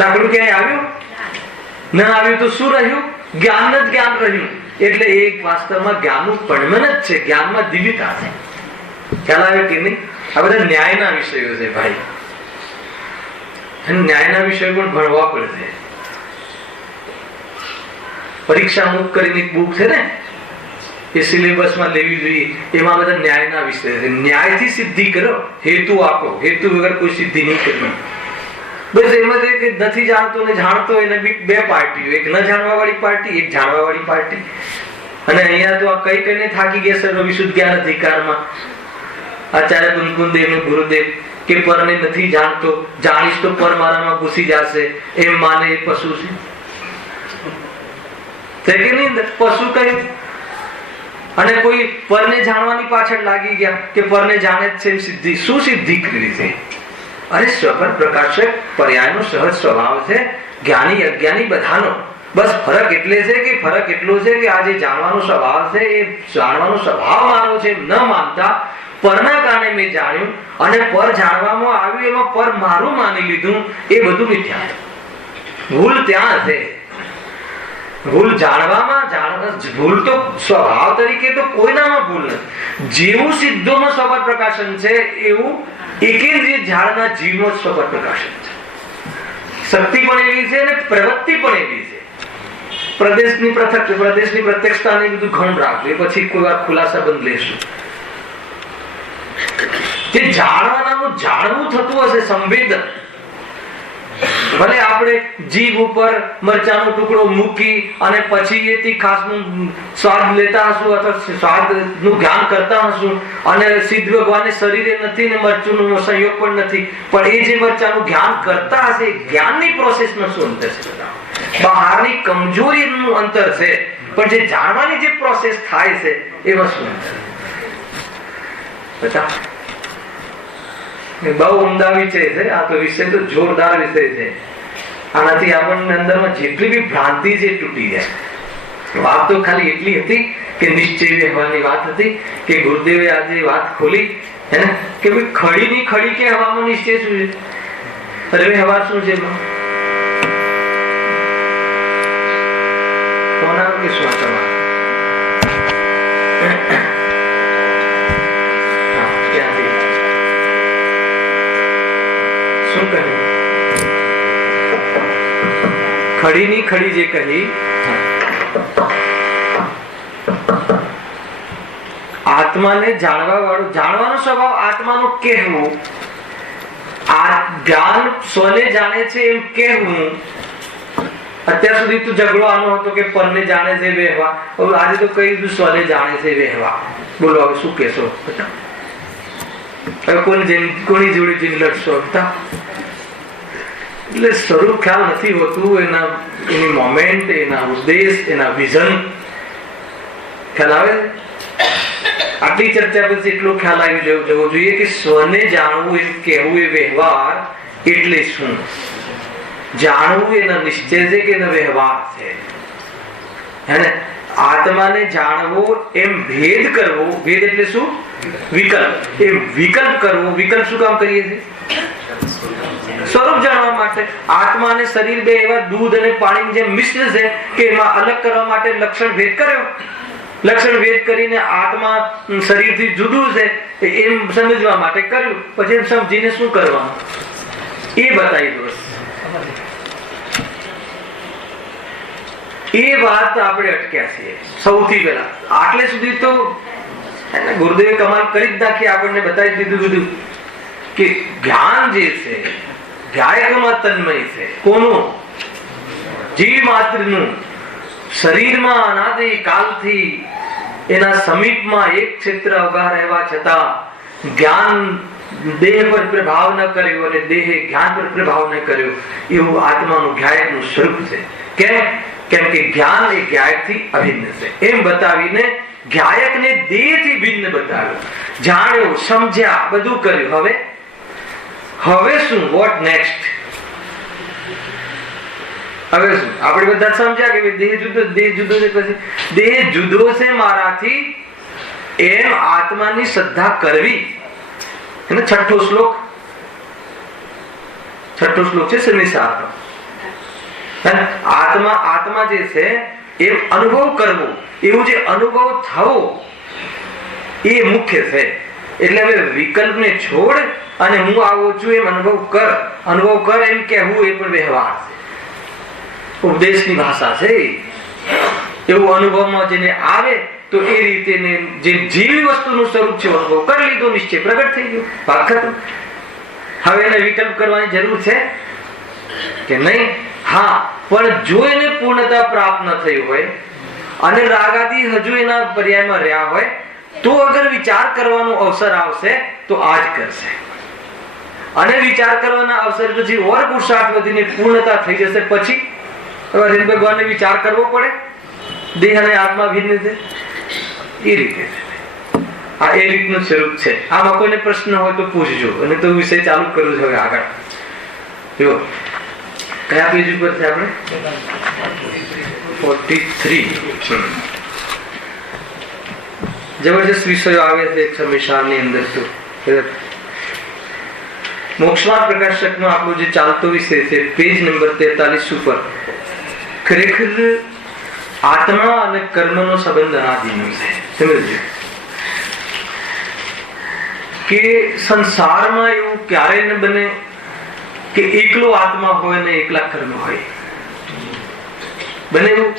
લાકડું ક્યાંય આવ્યું? ન આવ્યું તો શું રહ્યું? જ્ઞાન જ જ્ઞાન રહ્યું. એટલે એક વાસ્તવમાં જ્ઞાનનું પરિણમન જ છે, જ્ઞાનમાં દિવ્યતા છે. ખ્યાલ આવે કે નહીં? આ બધા ન્યાયના વિષયો છે ભાઈ. ન્યાયના વિષયો પણ ભણવા પડશે. પરીક્ષા મુક્ત કરીને એક બુક છે ને, એ સિલેબસમાં લેવી જોઈએ. એમાં બધા ન્યાયના વિષય છે. ન્યાયથી સિદ્ધિ કરો, હેતુ આપો. હેતુ વગર કોઈ સિદ્ધિ નહીં કરવી. બસ એમાં કે નથી જાણતો ને જાણતો એને બે પાર્ટીઓ, એક ન જાણવા વાળી પાર્ટી, એક જાણવા વાળી પાર્ટી. અને અહીંયા તો આ કઈ કઈને થાકી ગયા સર્વ વિશુદ્ધ જ્ઞાન અધિકારમાં આચાર્ય કુંકુદેવ ને ગુરુદેવ કે પરને નથી જાણતો, જાણીશ તો પર મારામાં ઘૂસી જશે એમ માને એ પશુ છે કે નહીં? પશુ કહ્યું. અને કોઈ પરને જાણવાની પાછળ લાગી ગયા કે પરને જાણે જ છે સિદ્ધિ. શું સિદ્ધિ કરી છે? અરે સ્વપર પ્રકાશક પર્યાયનો સહજ સ્વભાવ છે, જ્ઞાની અજ્ઞાની બધાનો. બસ ફરક એટલે છે કે ફરક એટલો છે કે આ જે જાણવાનો સ્વભાવ છે એ જાણવાનો સ્વભાવ મારો છે ન માનતા પરના કારણે મેં જાણ્યું, અને પર જાણવામાં આવ્યું એમાં પર મારું માની લીધું. એ બધું મિથ્યા. ભૂલ ત્યાં છે. ભૂલ જાણવામાં, ભૂલ તો સ્વભાવ તરીકે તો કોઈનામાં ભૂલ નથી. જેવું સિદ્ધોમાં સ્વપર પ્રકાશન છે એવું એકેન્દ્રિય ઝાડના જીવનો સ્વપર પ્રકાશન છે. શક્તિ પણ એવી છે અને પ્રવૃત્તિ પણ એવી છે. પ્રદેશની પ્રત્યક્ષતા ને બધું ઘણું રાખવું, એ પછી કોઈ વાર ખુલાસા બંધ લેશું. જે જાણવાનું જાણવું થતું હશે સંવેદન, ભલે આપણે જીભ ઉપર મરચાનો ટુકડો મૂકી અને પછી એથી ખાસનું સ્વાદ લેતા હશું અથવા સ્વાદનું જ્ઞાન કરતા હશું, અને સિદ્ધ ભગવાનને શરીરે નથી ને મરચુંનો સંયોગ પણ નથી, પણ એ જે મરચાનું જ્ઞાન કરતા હશે જ્ઞાનની પ્રોસેસમાં શું અંતર છે? બહારની કમજોરીનું અંતર છે, પણ જે જાણવાની જે પ્રોસેસ થાય છે એમાં શું અંતર? બતા બહુ ઉમદા વિષય છે આ તો. વિષય તો જોરદાર વિષય છે. આનાથી આપણને અંદરમાં જેટલી બી ભ્રાંતિ છે તૂટી જાય. વાત તો ખાલી એટલી હતી કે નિશ્ચય વ્યવહારની વાત હતી કે ગુરુદેવે આજે વાત ખોલી હે ને કે ભાઈ ખડી ની ખડી કે હવામાં નિશ્ચય શું છે? અરે વ્યવહાર શું છે? કોણ આવ્યું કે શું તમારે? શું કહ્યું? ખડીની ખડી જે કહી, આત્માને જાણવા વાળું, જાણવાનો સ્વભાવ આત્માનો કહેવું, આ જ્ઞાન સ્વને જાણે છે એમ કહેવું. અત્યાર સુધી તો ઝઘડો આનો હતો કે પરને જાણે છે વહેવા, આજે તો કહી દીધું સ્વને જાણે છે વહેવા. બોલો હવે શું કહેશો? કોની જોડે જઈને લડશો? એટલે સ્વરૂપ ખ્યાલ નથી હોતું, એની મોમેન્ટ, એના ઉદ્દેશ, એના વિઝન ખ્યાલ આવે. આટલી ચર્ચા પછી એટલો ખ્યાલ આવી જવો જોઈએ કે સ્વને જાણવું એમ કહેવું એ વ્યવહાર એટલે શું? જાણવું એના નિશ્ચય છે કે એનો વ્યવહાર છે? હે ને? આત્માને જાણવો એમ ભેદ કરવો. ભેદ એટલે શું? વિકલ્પ. એમ વિકલ્પ કરવો. વિકલ્પ શું કામ કરીએ છીએ? સ્વરૂપ જાણવા માટે. આત્મા અને શરીર બે એવા દૂધ અને પાણીની જેમ મિશ્ર છે કે એમાં અલગ કરવા માટે લક્ષણ ભેદ કર્યો. લક્ષણ ભેદ કરીને આત્મા શરીરથી જુદું છે એમ સમજવા માટે કર્યું. પછી એમ સમજીને શું કરવાનું એ બતાવી દો. એ વાત આપણે અટક્યા છીએ સૌથી પહેલા. આટલે સુધી તો ગુરુદેવે કમાલ કરી જ નાખી, આપણને બતાવી દીધું બધું કે જ્ઞાન જે છે જ્ઞાયકમાં તન્મય છે. કોનું? જીવ માત્રનું. શરીરમાં અનાદિ કાલથી એના સમીપમાં એક ક્ષેત્ર અવગા રહેવા છતાં જ્ઞાન દેહ પર પ્રભાવ ન કર્યો અને દેહે જ્ઞાન પર પ્રભાવ ન કર્યો એવું આત્માનું જ્ઞાયકનું સ્વરૂપ છે. કેમ? કેમ કે જ્ઞાન એ જ્ઞાયકથી અભિન્ન છે. એમ બતાવીને જ્ઞાયકને દેહથી ભિન્ન બતાવ્યો, જાણ્યો, સમજ્યા, બધું કર્યું. હવે શું? What next? હવે શું? આપણે બધા સમજ્યા કે દેહ જુદો છે, પછી દેહ જુદો છે મારાથી એમ આત્માની શ્રદ્ધા કરવી. એને છઠ્ઠો શ્લોક છે સન્નિસારનો. આત્મા જે છે એ અનુભવ કરવો, એવું જે અનુભવ થવો એ મુખ્ય છે. એટલે હવે વિકલ્પને છોડ અને હું આવો છું એમ અનુભવ કર એમ કહેવું એ પણ વ્યવહાર છે, ઉપદેશની ભાષા છે. એવું અનુભવમાં જેને આવે તો એ રીતે જે જીવી વસ્તુનું સ્વરૂપ છે અનુભવ કરી લીધો, નિશ્ચય પ્રગટ થઈ ગયો, વાત ખતમ. હવે એને વિકલ્પ કરવાની જરૂર છે કે નહીં? હા, પણ જો એને પૂર્ણતા પ્રાપ્ત ન થઈ હોય અને રાગાદી હજુ એના પર્યાયમાં રહ્યા હોય તો અગર વિચાર કરવાનો અવસર આવશે તો આજ કરશે. અને વિચાર કરવાના અવસર પછી ઓર પુરુષાર્થ વધીને પૂર્ણતા થઈ જશે. પછી ભગવાનને વિચાર કરવો પડે, દેહ અને આત્મા ભિન્ન છે એ રીતે. આ એ રીતનું સ્વરૂપ છે. આમાં કોઈને પ્રશ્ન હોય તો પૂછજો, અને તો વિષય ચાલુ કરું છું હવે આગળ. જો કયા પેજ ઉપર છે આપણે? 43. જબરજસ્ત વિષયો આવે છે સમિશારની અંદર. તો મોક્ષમાર્ગ પ્રકાશકનો આપણો જે ચાલતો વિષય છે પેજ નંબર 43 ઉપર ખરેખર આત્મા અને કર્મનો સંબંધ અનાદિનો છે. સમજજો કે સંસારમાં એવું ક્યારેય ન બને કે એકલો આત્મા હોય ને એકલા કર્મ હોય. બને એવું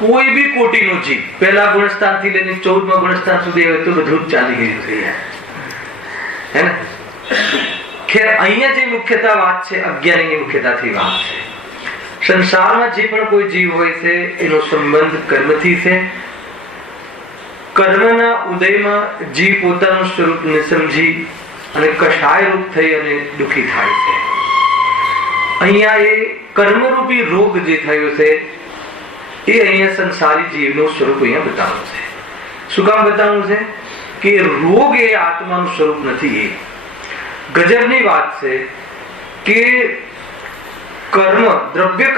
કોઈ બી કોટીનો જીવ પહેલા ગુણસ્થાન થી લઈને 14મા ગુણસ્થાન સુધી હોય તો બધું જ ચાલી ગયું છે, હે ને? ખેર અહીંયા જે મુખ્યતા વાત છે અજ્ઞાનની મુખ્યતાથી વાત છે. સંસારમાં જે પણ કોઈ જીવ હોય છે એનો સંબંધ કર્મથી છે. કર્મના ઉદયમાં જીવ પોતાનું સ્વરૂપને સમજી અને કષાય રૂપ થઈ અને દુઃખી થાય છે. અહીંયા એ કર્મરૂપી રોગ જે થયો છે એ અહીંયા સંસારી જીવનું સ્વરૂપ અહીંયા બતાવવું છે. શું કામ બતાવવું છે? કે રોગ એ આત્માનું સ્વરૂપ નથી. એ ગજબની વાત છે કે કર્મ દ્રવ્ય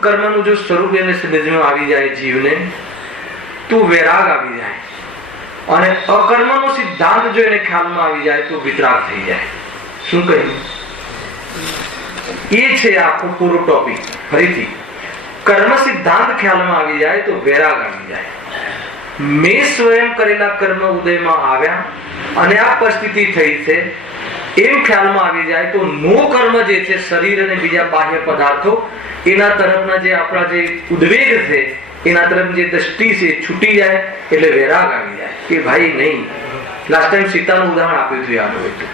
કર્મનું જો સ્વરૂપ એને સમજમાં આવી જાય જીવને તો વૈરાગ આવી જાય, અને અકર્મનો સિદ્ધાંત જો એને ખ્યાલમાં આવી જાય તો વિતરાગ થઈ જાય. શું કહ્યું? એ છે આખો પૂરો ટોપિક. ફરીથી કર્મ સિદ્ધાંત ખ્યાલમાં આવી જાય તો વૈરાગ આવી જાય. મેં સ્વયં કરેલા કર્મ ઉદયમાં આવ્યા અને આ પરિસ્થિતિ થઈ છે એમ ખ્યાલમાં આવી જાય તો નો કર્મ જે છે શરીર અને બીજા બાહ્ય પદાર્થો એના તરફના જે આપણા જે ઉદ્વેગ છે એના તરફ જે દ્રષ્ટિ છે છૂટી જાય એટલે વૈરાગ આવી જાય કે ભાઈ નહીં. લાસ્ટ ટાઈમ સીતાનું ઉદાહરણ આપ્યું હતું, યાદ હોય તો.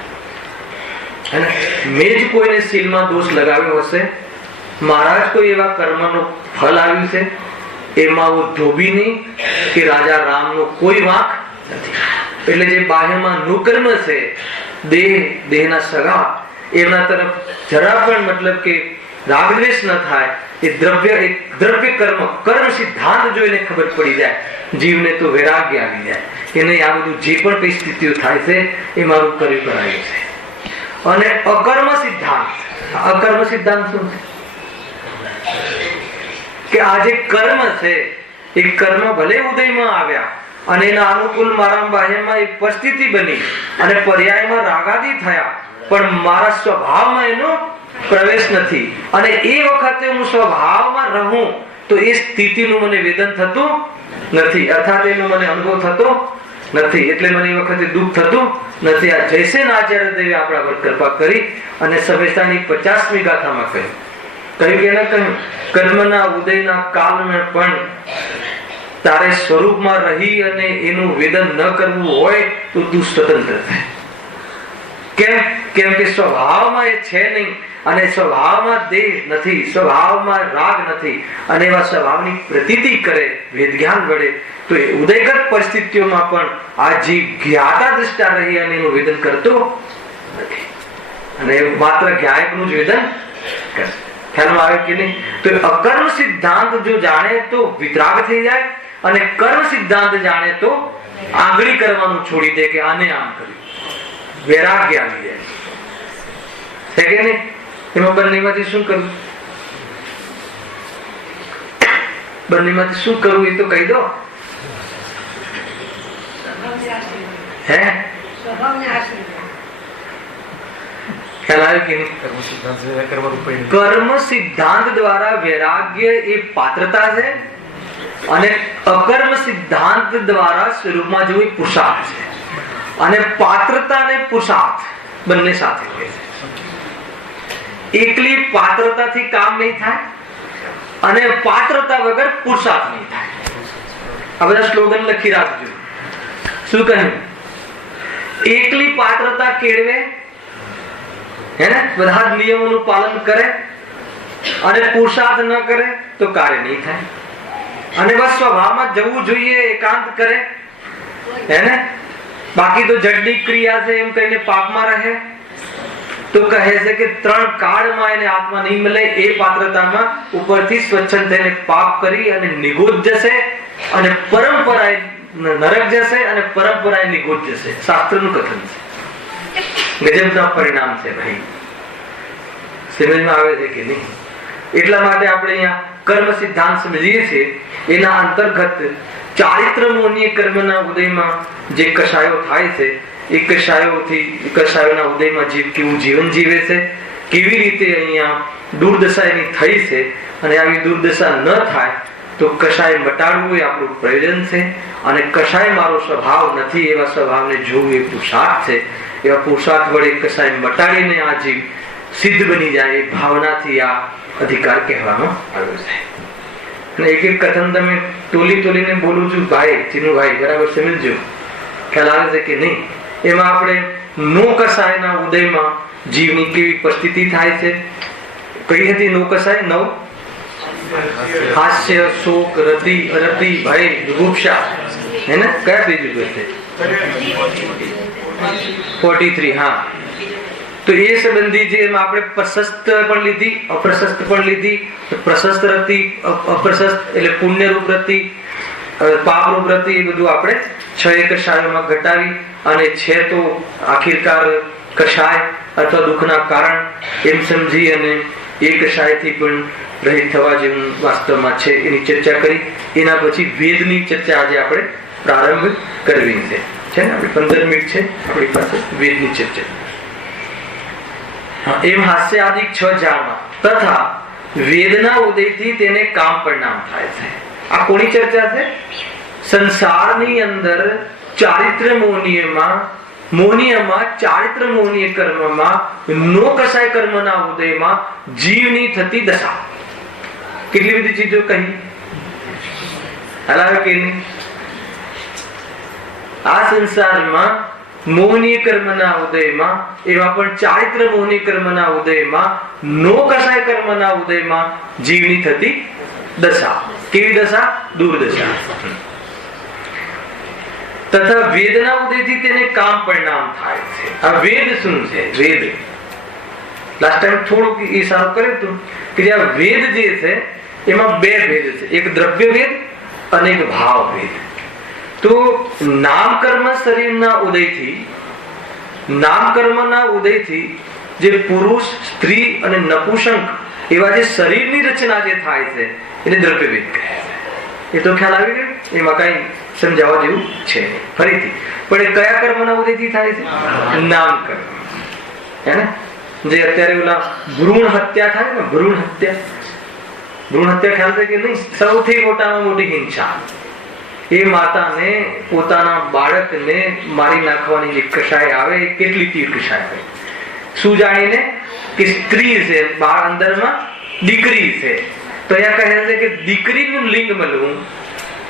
મેં જ કોઈને સીલમાં દોષ લગાવ્યો હશે, મારા જ કોઈ એવા કર્મનો ફળ આવ્યું છે, એમાં હું ધોબી નહીં કે રાજા રામનો કોઈ વાંક નથી. એટલે જે બાહ્યમાં નુકર્મ છે દેહના સગા એમના તરફ જરા પણ મતલબ કે રાગદ્વેષ ન થાય. એ દ્રવ્ય કર્મ સિદ્ધાંત જો એને ખબર પડી જાય જીવને તો વૈરાગ્ય આવી જાય કે નહીં, આ બધું જે પણ કઈ સ્થિતિઓ થાય છે એ મારું કર્યું કરાયું છે. અને અકર્મ સિદ્ધાંત શું છે? કે આ જે કર્મ છે એ કર્મ ભલે ઉદયમાં આવ્યા અને એના અનુકૂળ મારા બાહ્યમાં એક પરિસ્થિતિ બની અને પર્યાયમાં રાગાદી થયા, પણ મારા સ્વભાવમાં એનો પ્રવેશ નથી. અને એ વખતે હું સ્વભાવમાં રહું તો એ સ્થિતિનું મને વેદન થતું નથી, અર્થાત એનો મને અનુભવ થતો નથી. એટલે મને એ વખતે દુઃખ થતું નથી. આ જયસેન આચાર્ય દેવે આપણા પર કૃપા કરી અને સમેતાની 50મી ગાથામાં કહ્યું કે એને કહ્યું કર્મના ઉદયના કાલમાં પણ તારે સ્વરૂપમાં રહી અને એનું વેદન ન કરવું હોય તો તું સ્વતંત્ર થાય. કેમ કે સ્વભાવમાં એ છે નહીં અને સ્વભાવમાં દેહ નથી, સ્વભાવમાં રાગ નથી, અને એવા સ્વભાવની પ્રતીતિ કરે વેદ જ્ઞાન વડે તો એ ઉદયગત પરિસ્થિતિઓમાં પણ આ જીવ જ્ઞાતા દ્રષ્ટા રહી અને એનું વેદન કરતો નથી, અને માત્ર જ્ઞાયકનું જ વેદન કરે. ખ્યાલમાં આવે કે નહીં? તો અકર્મ સિદ્ધાંત જો જાણે તો વિતરાગ થઈ જાય, અને કર્મ સિદ્ધાંત જાણે તો આંગળી કરવાનું છોડી દે કે આને આમ કર્યું, વૈરાગ્ય આવી જાય છે કે નહીં? એમાં બંનેમાંથી શું કરવું? બંનેમાંથી શું કરવું એ તો કહી દો. હે ખ્યાલ આવ્યો કે નહીં? કર્મ સિદ્ધાંત દ્વારા વૈરાગ્ય એ પાત્રતા છે અને અકર્મ સિદ્ધાંત દ્વારા સ્વરૂપમાં જેવું પુરુષાર્થ છે. અને પાત્રતા અને પુરુષાર્થ બંને સાથે હોય છે. એકલી પાત્રતાથી કામ નહીં થાય અને પાત્રતા વગર પુરુષાર્થ નહીં થાય. આ બધા સ્લોગન લખી રાખજો. શું કહ્યું? એકલી પાત્રતા કેળવે, હે ને, બધા જ નિયમોનું પાલન કરે અને પુરુષાર્થ ન કરે તો કાર્ય નહીં થાય. અને બસ સ્વભાવમાં જવું જોઈએ, એકાંત કરે, હે ને, બાકી તો જડની ક્રિયા છે એમ કહીને પાપમાં રહે તો કહે છે કે 3 કાળમાં એને આત્મા નહીં મળે. એ પાત્રતામાં ઉપરથી સ્વચ્છંદ થઈને પાપ કરી અને નિગોદ જશે અને પરંપરાએ નરક જશે અને પરંપરાએ નિગોદ જશે. શાસ્ત્રનું કથન છે. ગજબના પરિણામ છે ભાઈ. સમજમાં આવે છે કે નહીં? એટલા માટે આપણે અહીંયા કર્મ સિદ્ધાંત સમજીએ છીએ. એના અંતર્ગત ચારિત્ર મોહનીય કર્મના ઉદયમાં જે કષાયો થાય છે એ કષાયોના ઉદયમાં જીવ કેવું જીવન જીવે છે, કેવી રીતે અહીંયા દુર્દશા એની થઈ છે, અને આવી દુર્દશા ન થાય તો કષાય મટાડવું એ આપણું પ્રયોજન છે. અને કષાય મારો સ્વભાવ નથી એવા સ્વભાવને જોવું એ પુરુષાર્થ છે. એવા પુરુષાર્થ વડે કષાય મટાડીને આ જીવ સિદ્ધ બની જાય એ ભાવનાથી આ અધિકાર કહેવામાં આવ્યો છે. અને એક એક કથન તમે તોલીને બોલું છું ભાઈ ચીનુભાઈ, બરાબર સમજો, ખ્યાલ આવે છે કે નહીં? એમાં આપણે નો કષાયના ઉદયમાં જીવની કેવી પરિસ્થિતિ થાય છે. કઈ હતી નો કષાય? 9 હાસ્ય, શોક, રતિ, અરતિ, ભય, જુગુપ્સા, હે ને? કયા પેજ ઉપર છે? 43. હા, તો એ સંબંધી જે એમાં આપણે પ્રશસ્ત પણ લીધી, અપ્રશસ્ત પણ લીધી. પ્રશસ્ત રતિ, અપ્રશસ્ત એટલે પુણ્ય રૂપ રતિ, પાપ રૂપ રતિ, એ બધું આપણે 6 કષાયોમાં ઘટાવી અને છે તો આખિરકાર કષાય અથવા દુઃખના કારણ એમ સમજી અને એ કષાયથી પણ રહિત થવા જેવું વાસ્તવમાં છે એની ચર્ચા કરી. એના પછી વેદની ચર્ચા આજે આપણે પ્રારંભ કરવી છે. ને આપણે 15 મિનિટ છે આપણી પાસે વેદની ચર્ચા. એમ હાસ્યાદિક 6 જાળમાં તથા વેદના ઉદયથી તેને કામ પરિણામ થાય છે. આ કોની ચર્ચા છે? સંસારની અંદર ચારિત્ર મોહનીયમાં ચારિત્ર મોહનીય કર્મમાં નો કસાય કર્મના ઉદયમાં જીવની થતી દશા. કેટલી બધી ચીજો કહી હલાવે કે નહીં? આ સંસારમાં મોહનીય કર્મના ઉદયમાં, એવા પણ ચારિત્ર મોહનીય કર્મના ઉદયમાં, નો કસાય કર્મના ઉદયમાં જીવની થતી દશા. કેવી દશા? દુર્દશા. તથા વેદના ઉદયથી તેને કામ પરિણામ થાય છે. આ વેદ શું છે? વેદ લાસ્ટ ટાઈમ થોડુંક ઈશારો કર્યો હતો કે જે આ વેદ જે છે એમાં 2 ભેદ છે. એક દ્રવ્ય વેદ અને એક ભાવ વેદ. તો નામકર્મ શરીરના ઉદયથી જે પુરુષ, સ્ત્રી અને નપુંસક એવા જે શરીરની રચના જે થાય છે એને દ્રવ્ય વેદ કહે છે. એ તો ખ્યાલ આવી ગયો? એમાં કઈ સમજાવવા જેવું છે ફરીથી. પણ એ કયા કર્મના ઉદયથી થાય છે? નામકર્મ, હે ને? જે અત્યારે ઓલા ભ્રૂણ હત્યા થાય ને, ભ્રૂણ હત્યા ખ્યાલ છે કે નહીં? સૌથી મોટામાં મોટી હિંસા. એ માતાને પોતાના બાળકને મારી નાખવાની જે કષાય આવે એ કેટલી તીવ્ર કષાય હોય. શું જાણીને કે સ્ત્રી છે, બાળ અંદરમાં દીકરી છે, તો અહીંયા કહે છે કે દીકરીનું લિંગ મળવું,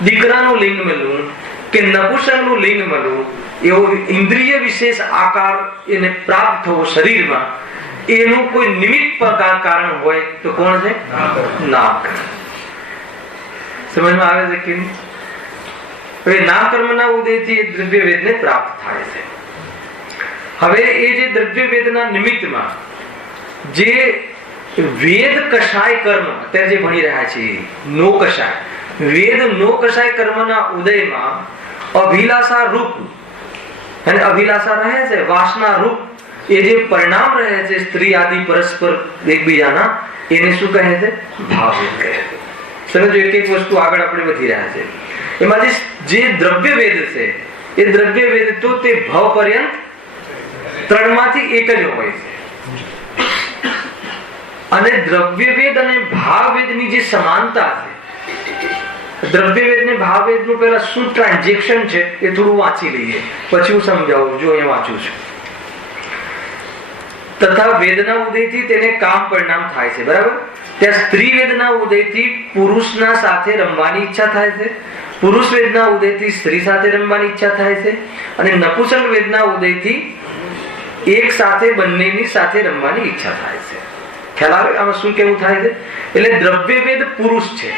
દીકરાનું લિંગ મળવું કે નપુંસકનું લિંગ મળવું, એવો ઇન્દ્રિય વિશેષ આકાર એને પ્રાપ્ત થવો શરીરમાં, એનું કોઈ નિમિત્ત કારણ હોય તો કોણ છે? નામકર્મ. સમજમાં આવે છે કે હવે નામકર્મના ઉદયથી દ્રવ્ય વેદને પ્રાપ્ત થાય છે. હવે એ જે દ્રવ્ય વેદના નિમિત્તમાં જે વેદ કષાય કર્મ અત્યારે જે ભણી રહ્યા છીએ, નો કષાય વેદ નો કશાય કર્મના ઉદયમાં અભિલાષા રૂપ અને અભિલાષા રહે છે, વાસના રૂપ એ જે પરિણામ રહે છે સ્ત્રી આદિ પરસ્પર એકબીજાના, એને શું કહે છે? ભાવવેદ કહે છે. સમજો, એક એક વસ્તુ આગળ આપણે વધી રહ્યા છે. એમાં જે દ્રવ્ય વેદ છે એ દ્રવ્ય વેદ તો તે ભાવ પર્યંત ત્રણમાંથી એક જ હોય છે. અને દ્રવ્ય વેદ અને ભાવ વેદની જે સમાનતા છે, દ્રવ્ય વેદ ને ભાવ વેદ નું પેલા શું ટ્રાન્ઝેક્શન છે એ થોડું વાંચી લઈએ, પછી હું સમજાવું. જો અહીંયા વાંચું છું, તથા વેદના ઉદયથી તેને કામ પરિણામ થાય છે, બરાબર. ત્યાં સ્ત્રી વેદના ઉદયથી પુરુષના સાથે રમવાની ઈચ્છા થાય છે, પુરુષ વેદના ઉદયથી સ્ત્રી સાથે રમવાની ઈચ્છા થાય છે, અને નપુંસક વેદના ઉદયથી એક સાથે બંનેની સાથે રમવાની ઈચ્છા થાય છે. ખ્યાલ આવે આમાં શું કેવું થાય છે? એટલે દ્રવ્ય વેદ પુરુષ છે,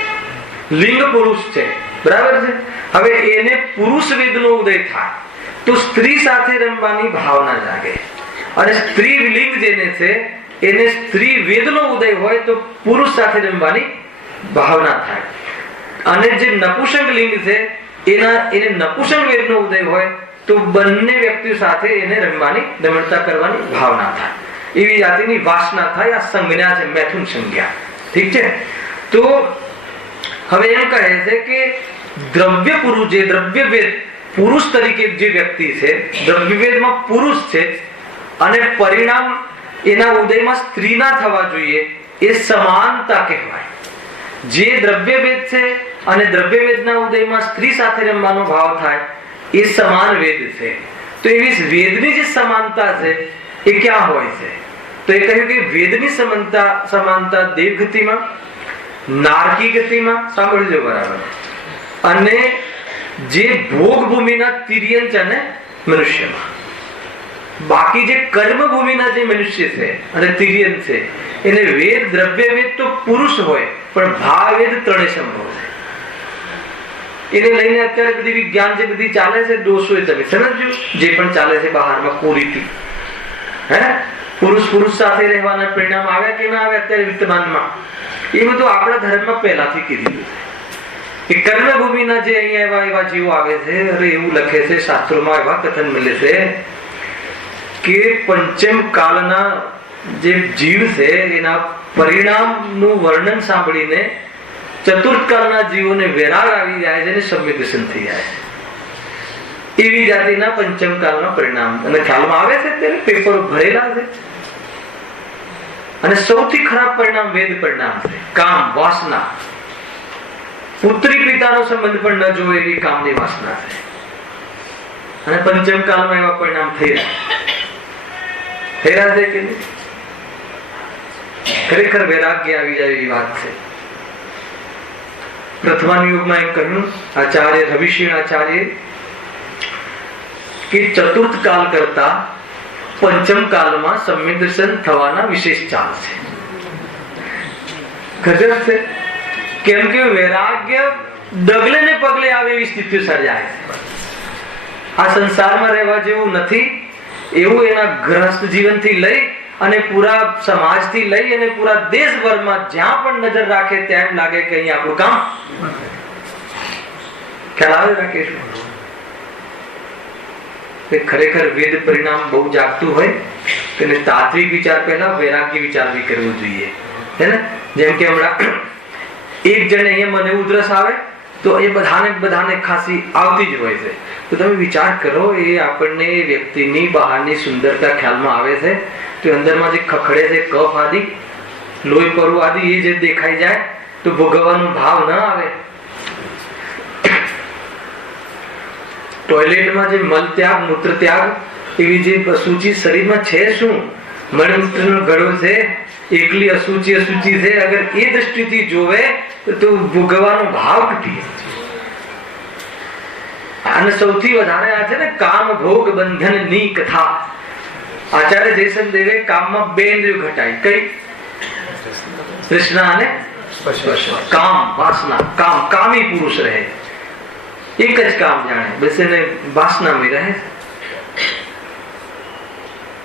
લિંગ પુરુષ છે, બરાબર છે. હવે એને પુરુષ વેદનો ઉદય થાય તો સ્ત્રી સાથે રમવાની ભાવના જાગે, અને સ્ત્રી લિંગ જેને છે એને સ્ત્રી વેદનો ઉદય હોય તો પુરુષ સાથે રમવાની ભાવના થાય. અને જે નપુંસક લિંગ છે એને નપુંસક વેદનો ઉદય હોય તો બંને વ્યક્તિઓ સાથે એને રમવાની, દમણતા કરવાની ભાવના થાય. એવી જાતિની વાસના થાય. આ સંજ્ઞા છે, મૈથુન સંજ્ઞા. ઠીક છે. તો હવે એમ કહે છે કે દ્રવ્ય પુરુષ, જે દ્રવ્ય વેદ પુરુષ તરીકે જે વ્યક્તિ છે, દ્રવ્ય વેદમાં પુરુષ છે અને પરિણામ એના ઉદયમાં સ્ત્રી ના થવા જોઈએ, એ સમાનતા કહેવાય. જે દ્રવ્ય વેદ છે અને દ્રવ્ય વેદના ઉદયમાં સ્ત્રી સાથે રમવાનો ભાવ થાય એ સમાન વેદ છે. તો એવી વેદની જે સમાનતા છે એ ક્યાં હોય છે? તો એ કહ્યું કે વેદની સમાનતા દેવ ગતિમાં, નારકી ગતિમાં, સાંભળજો બરાબર, અને જે ભોગ ભૂમિના તિર્યંચ અને મનુષ્યમાં. બાકી જે કર્મ ભૂમિના જે મનુષ્ય છે અને તિર્યન છે એને વેદ, દ્રવ્ય વેદ તો પુરુષ હોય પણ ભાવ વેદ ત્રણેય સંભવ છે. એને લઈને અત્યારે બધી વિજ્ઞાન જે બધી ચાલે છે દોષો એ તમે સમજો, જે પણ ચાલે છે બહારમાં કુરીતિ, હે પુરુષ સાથે રહેવાના પરિણામ આવ્યા કે ના આવ્યા અત્યારે વર્તમાનમાં, એ બધું આપણા ધર્મમાં પહેલાથી કીધું છે કે કર્મ ભૂમિના જે અહીંયા એવા જીવો આવે છે, અરે એવું લખે છે શાસ્ત્રોમાં, એવા કથન મળે છે કે પંચમ કાળના જે જીવ છે એના પરિણામનું વર્ણન સાંભળીને ચતુર્થ કાળના જીવોને વેરાગ આવી જાય છે અને સંવેદન થઈ જાય છે. એવી જાતિના પંચમ કાળના પરિણામ અને ખ્યાલમાં આવે છે, અત્યારે પેપરો ભરેલા છે. અને સૌથી ખરાબ પરિણામ વેદ પરિણામ છે, કામ, વાસના. પુત્રી પિતાનો સંબંધ પણ ન જોવે એવી કામની વાસના છે. અને પંચમ કાળમાં એવા પરિણામ થઈ રહ્યા છે કે નહીં? ખરેખર વૈરાગ્ય આવી જાય એવી વાત છે. પ્રથમા યુગમાં એમ કહ્યું આચાર્ય રવિશીણ આચાર્ય કે ચતુર્થ કાળ કરતા પંચમ કાળમાં સંવેદન થવાના વિશેષ ચાન્સ છે. ગજબ છે. કેમ કે વૈરાગ્ય ડગલે ને પગલે આવે એવી સ્થિતિ સર્જાય છે. આ સંસારમાં રહેવા જેવું નથી એવું એના ગ્રહસ્થ જીવનથી લઈ અને પૂરા સમાજથી લઈ અને પૂરા દેશભરમાં જ્યાં પણ નજર રાખે ત્યાં એમ લાગે કે અહીં આપણું કામ ખ્યાલ આવે રાકેશ? ખરેખર વેદ પરિણામ બહુ જાગતું હોય તેને તાત્વિક વિચાર પહેલા વૈરાગ્ય વિચાર બી કરવો જોઈએ, હે ને? જેમ કે હમણાં એક જણે અહીંયા મને ઉધરસ આવે તો એ બધાને ખાંસી આવતી જ હોય છે. તો તમે વિચાર કરો, એ આપણને વ્યક્તિની બહારની સુંદરતા ખ્યાલમાં આવે છે તો અંદરમાં જે ખખડે છે કફ આદિ, લોહી પરુ આદિ, એ જે દેખાઈ જાય તો ભોગવવાનો ભાવ ન આવે. ટોયલેટમાં જે મલ ત્યાગ, મૂત્ર ત્યાગ, એવી જે અશુચિ શરીરમાં છે, શું મળમૂત્રનો ગળો છે, એકલી અશુચિ છે, અગર એ દ્રષ્ટિથી જોવે તો ભોગવવાનો ભાવ ઘટી. અને સૌથી વધારે આ છે ને કામ ભોગ બંધન ની કથા. આચાર્ય જયસંદેવે કામમાં બે ઇન્દ્રિયો ઘટાઈ. કઈ? તૃષ્ણા અને કામ, વાસના. કામી પુરુષ રહે, એક જ કામ જાણે, બસ એને વાસનામાં રહે.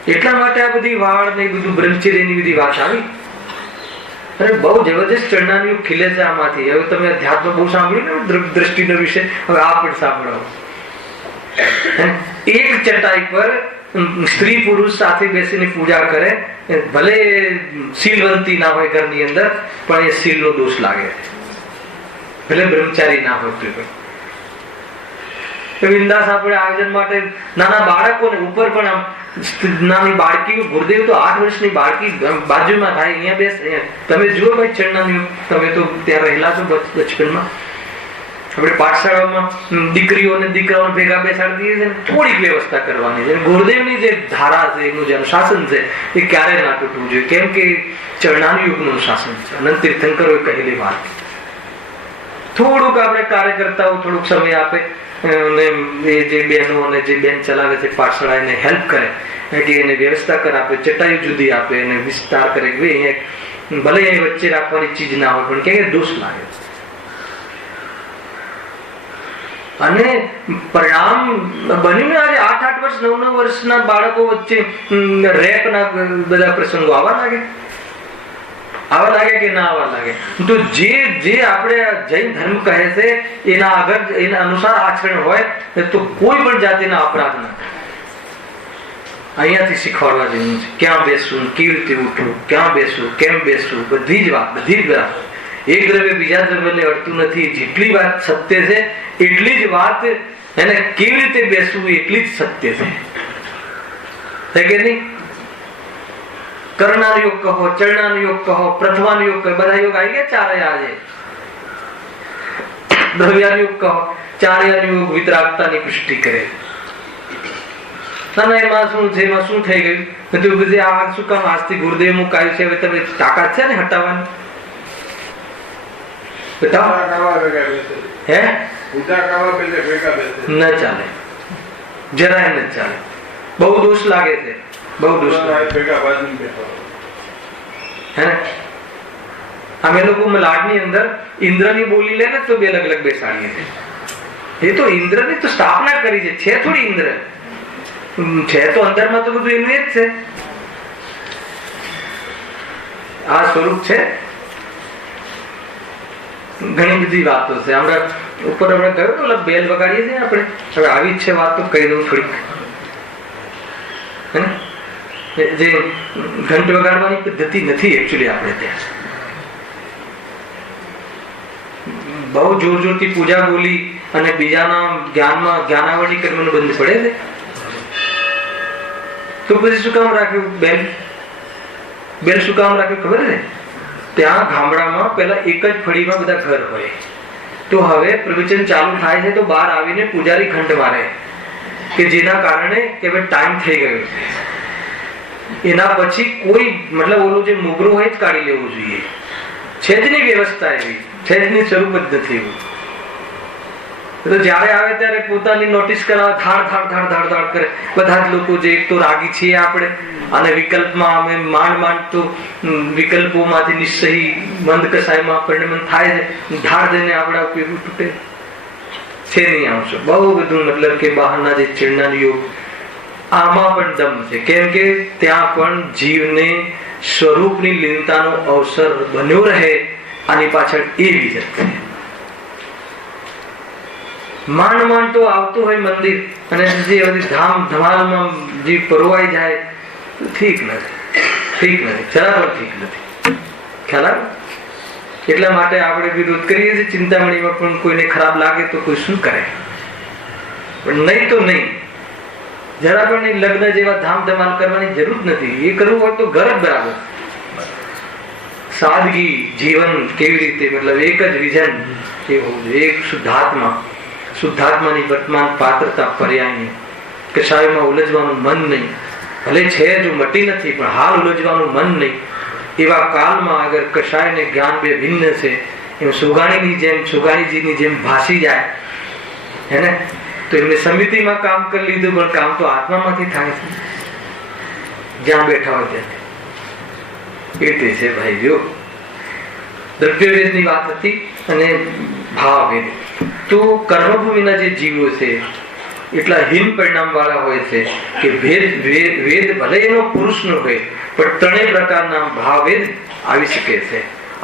એટલા માટે આ બધી વાળ ને બધું બ્રહ્મચર્યની બધી વાત આવી. અરે બહુ જબરજસ્ત ચરણાની ખીલે છે આમાંથી. હવે તમે અધ્યાત્મ બહુ સાંભળ્યું ને દ્રષ્ટિનો વિષય, હવે આ પણ સાંભળો. એક ચટાઈ પર સ્ત્રી પુરુષ સાથે બેસીને પૂજા કરે, ભલે શીલવંતી ના હોય ઘરની અંદર, પણ એ શીલ નો દોષ લાગે, ભલે બ્રહ્મચારી ના હોય. વિંદાસ આપણે આયોજન માટે નાના બાળકોને ઉપર પણ આમ નાની બાળકી, ગુરુદેવ તો 8 વર્ષની બાળકી બાજુમાં થાય, અહીંયા બેસ, તમે જુઓ ભાઈ ચરણાની, તમે તો ત્યાં રહેલા છો બચપનમાં. આપણે પાઠશાળામાં દીકરીઓને દીકરાઓને ભેગા બેસાડી દઈએ છીએ, થોડીક વ્યવસ્થા કરવાની છે. ગુરુદેવની જે ધારા છે, એનું જે અનુશાસન છે, એ ક્યારે ના તૂટવું જોઈએ, કેમ કે ચરણાની યુગનું અનુશાસન છે. અનંત તીર્થંકરોએ કહેલી વાત. થોડુંક આપણે કાર્યકર્તાઓ થોડુંક સમય આપે, અને એ જે બહેનો અને જે બેન ચલાવે છે પાઠશાળા એને હેલ્પ કરે, કે એને વ્યવસ્થા કર આપે, ચટાઈ જુદી આપે, એને વિસ્તાર કરે કે ભલે એ વચ્ચે રાખવાની ચીજ ના હોય, પણ કે દોષ લાગે. અને પરિણામ બન્યું ને આજે 8 વર્ષ 9 વર્ષના બાળકો વચ્ચે રેપ ના બધા પ્રસંગો આવવા લાગે કે ના આવવા લાગે. તો જે આપણે જૈન ધર્મ કહે છે એના આગળ એના અનુસાર આચરણ હોય તો કોઈ પણ જાતિના અપરાધ ના થાય. અહીંયાથી શીખવાડવા જેવું છે. ક્યાં બેસવું, કેવી રીતે ઉઠવું, ક્યાં બેસવું, કેમ બેસવું, બધી જ વાત, બધી જ બરાબર. એક દ્રવ્ય બીજા દ્રવ્યને અડતું નથી. જેટલી વાત સત્ય છે એટલી જ વાત એને કેવી રીતે બેસવું એટલી જ સત્ય છે કે નહીં? કરણાનો યોગ કહો, ચરણાનો યોગ કહો, પ્રથમાનો યોગ કહો, બધા યોગ આવી ગયા ચારે. આજે દ્રવ્યાનો યોગ કહો, ચારેયનો યોગ વિતરાગતાની પુષ્ટિ કરે. ના એમાં શું છે, એમાં શું થઈ ગયું? આ શું કામ આજથી ગુરુદેવ મુકાયું છે, હવે તમે તાકાત છે ને હટાવવાની? હે ન ચાલે, જરાય ન ચાલે. બહુ દોષ લાગે છે, બહુ દોષ હે. અમે લોકો મલાડની અંદર ઇન્દ્રની બોલી લે ને તો બે અલગ અલગ બેસાડીએ છીએ. એ તો ઇન્દ્રની તો સ્થાપના કરી છે થોડી ઇન્દ્ર છે તો અંદરમાં તો બધું એનું એ જ છે. આ સ્વરૂપ છે. ઘણી બધી વાતો છે. હમણાં ઉપર આપણે કહ્યું તો બેલ વગાડીએ છીએ આપણે, હવે આવી જ છે વાત તો કહી દઉં થોડીક. જે ઘંટ વગાડવાની પદ્ધતિ નથી એકચ્યુઅલી આપણે ત્યાં. બહુ જોર જોરથી પૂજા બોલી અને બીજાના જ્ઞાનમાં જ્ઞાનાવળી કરવાનું બંધ પડે છે. તો પછી શું કામ રાખ્યું બેલ? બેલ શું કામ રાખ્યું ખબર છે? ત્યાં ગામડામાં પેલા એક જ ફળીમાં બધા ઘર હોય, તો હવે પ્રવચન ચાલુ થાય છે તો બહાર આવીને પૂજારી ઘંટ મારે, કે જેના કારણે કે ભાઈ ટાઈમ થઈ ગયો છે. એના પછી કોઈ મતલબ ઓલું જે મોગરું હોય જ કાઢી લેવું જોઈએ. છે જ ની વ્યવસ્થા એવી, છે જ ની સ્વરૂપ જ નથી એવું. તો જયારે આવે ત્યારે પોતાની નોટિસ કરાવે, ધાડ ધાડ ધાડ ધાડ ધાડ કરે. બધા જ લોકો જે એક તો રાગી છીએ આપણે, અને વિકલ્પમાં અમે માંડ તો વિકલ્પોમાંથી નિશ્ચયી મંદ કસાયમાં પરિણમન થાય છે. ધાડ દઈને આપણા ઉપયોગ તૂટે છે નહીં. આવશો બહુ બધું મતલબ કે બહારના જે ચીડના યોગ આમાં પણ દમ છે, કેમ કે ત્યાં પણ જીવને સ્વરૂપની લીનતાનો અવસર બન્યો રહે. આની પાછળ એ વિજત છે. માંડ તો આવતું હોય મંદિર અને જે બધી ધામ ધમાલમાં જે પરોવાઈ જાય તો ઠીક નથી, ઠીક નથી, જરા પણ ઠીક નથી. ખ્યાલ આવે? એટલા માટે આપણે વિરોધ કરીએ છીએ. ચિંતામણીમાં પણ કોઈને ખરાબ લાગે તો કોઈ શું કરે, પણ નહીં તો નહીં. જરા પણ લગ્ન જેવા ધામ ધમાલ કરવાની જરૂર નથી. એ કરવું હોય તો ઘર જ બરાબર. સાદગી જીવન કેવી રીતે, મતલબ એક જ વિઝન એ હોવું જોઈએ. એક શુદ્ધાત્મા, શુદ્ધાત્માની વર્તમાન પાત્રતા પર્યાયની. કશાયમાં ઉલझવાનું મન નહીં. ભલે છે જો મટી નથી, પણ હાલ ઉલझવાનું મન નહીં. એવા કાળમાં અગર કશાય ને જ્ઞાન બે ભિન્ન છે, એમ સુગાણીની જેમ, સુગાણીજીની જેમ ભાસી જાય હે ને, તો એમને સમિતિમાં કામ કરી લીધું, પણ કામ તો આત્મામાંથી થાય છે જ્યાં બેઠા હોય ત્યાં. એ તે છે ભાઈ. જો દ્રવ્યવેદની વાત હતી અને ભાવવેદ. તો કર્મભૂમિના જે જીવો છે એટલા હીન પરિણામ વાળા હોય છે કે વેદ ભલે એનો પુરુષ નો હોય, પણ ત્રણેય પ્રકારના ભાવવેદ આવી શકે છે.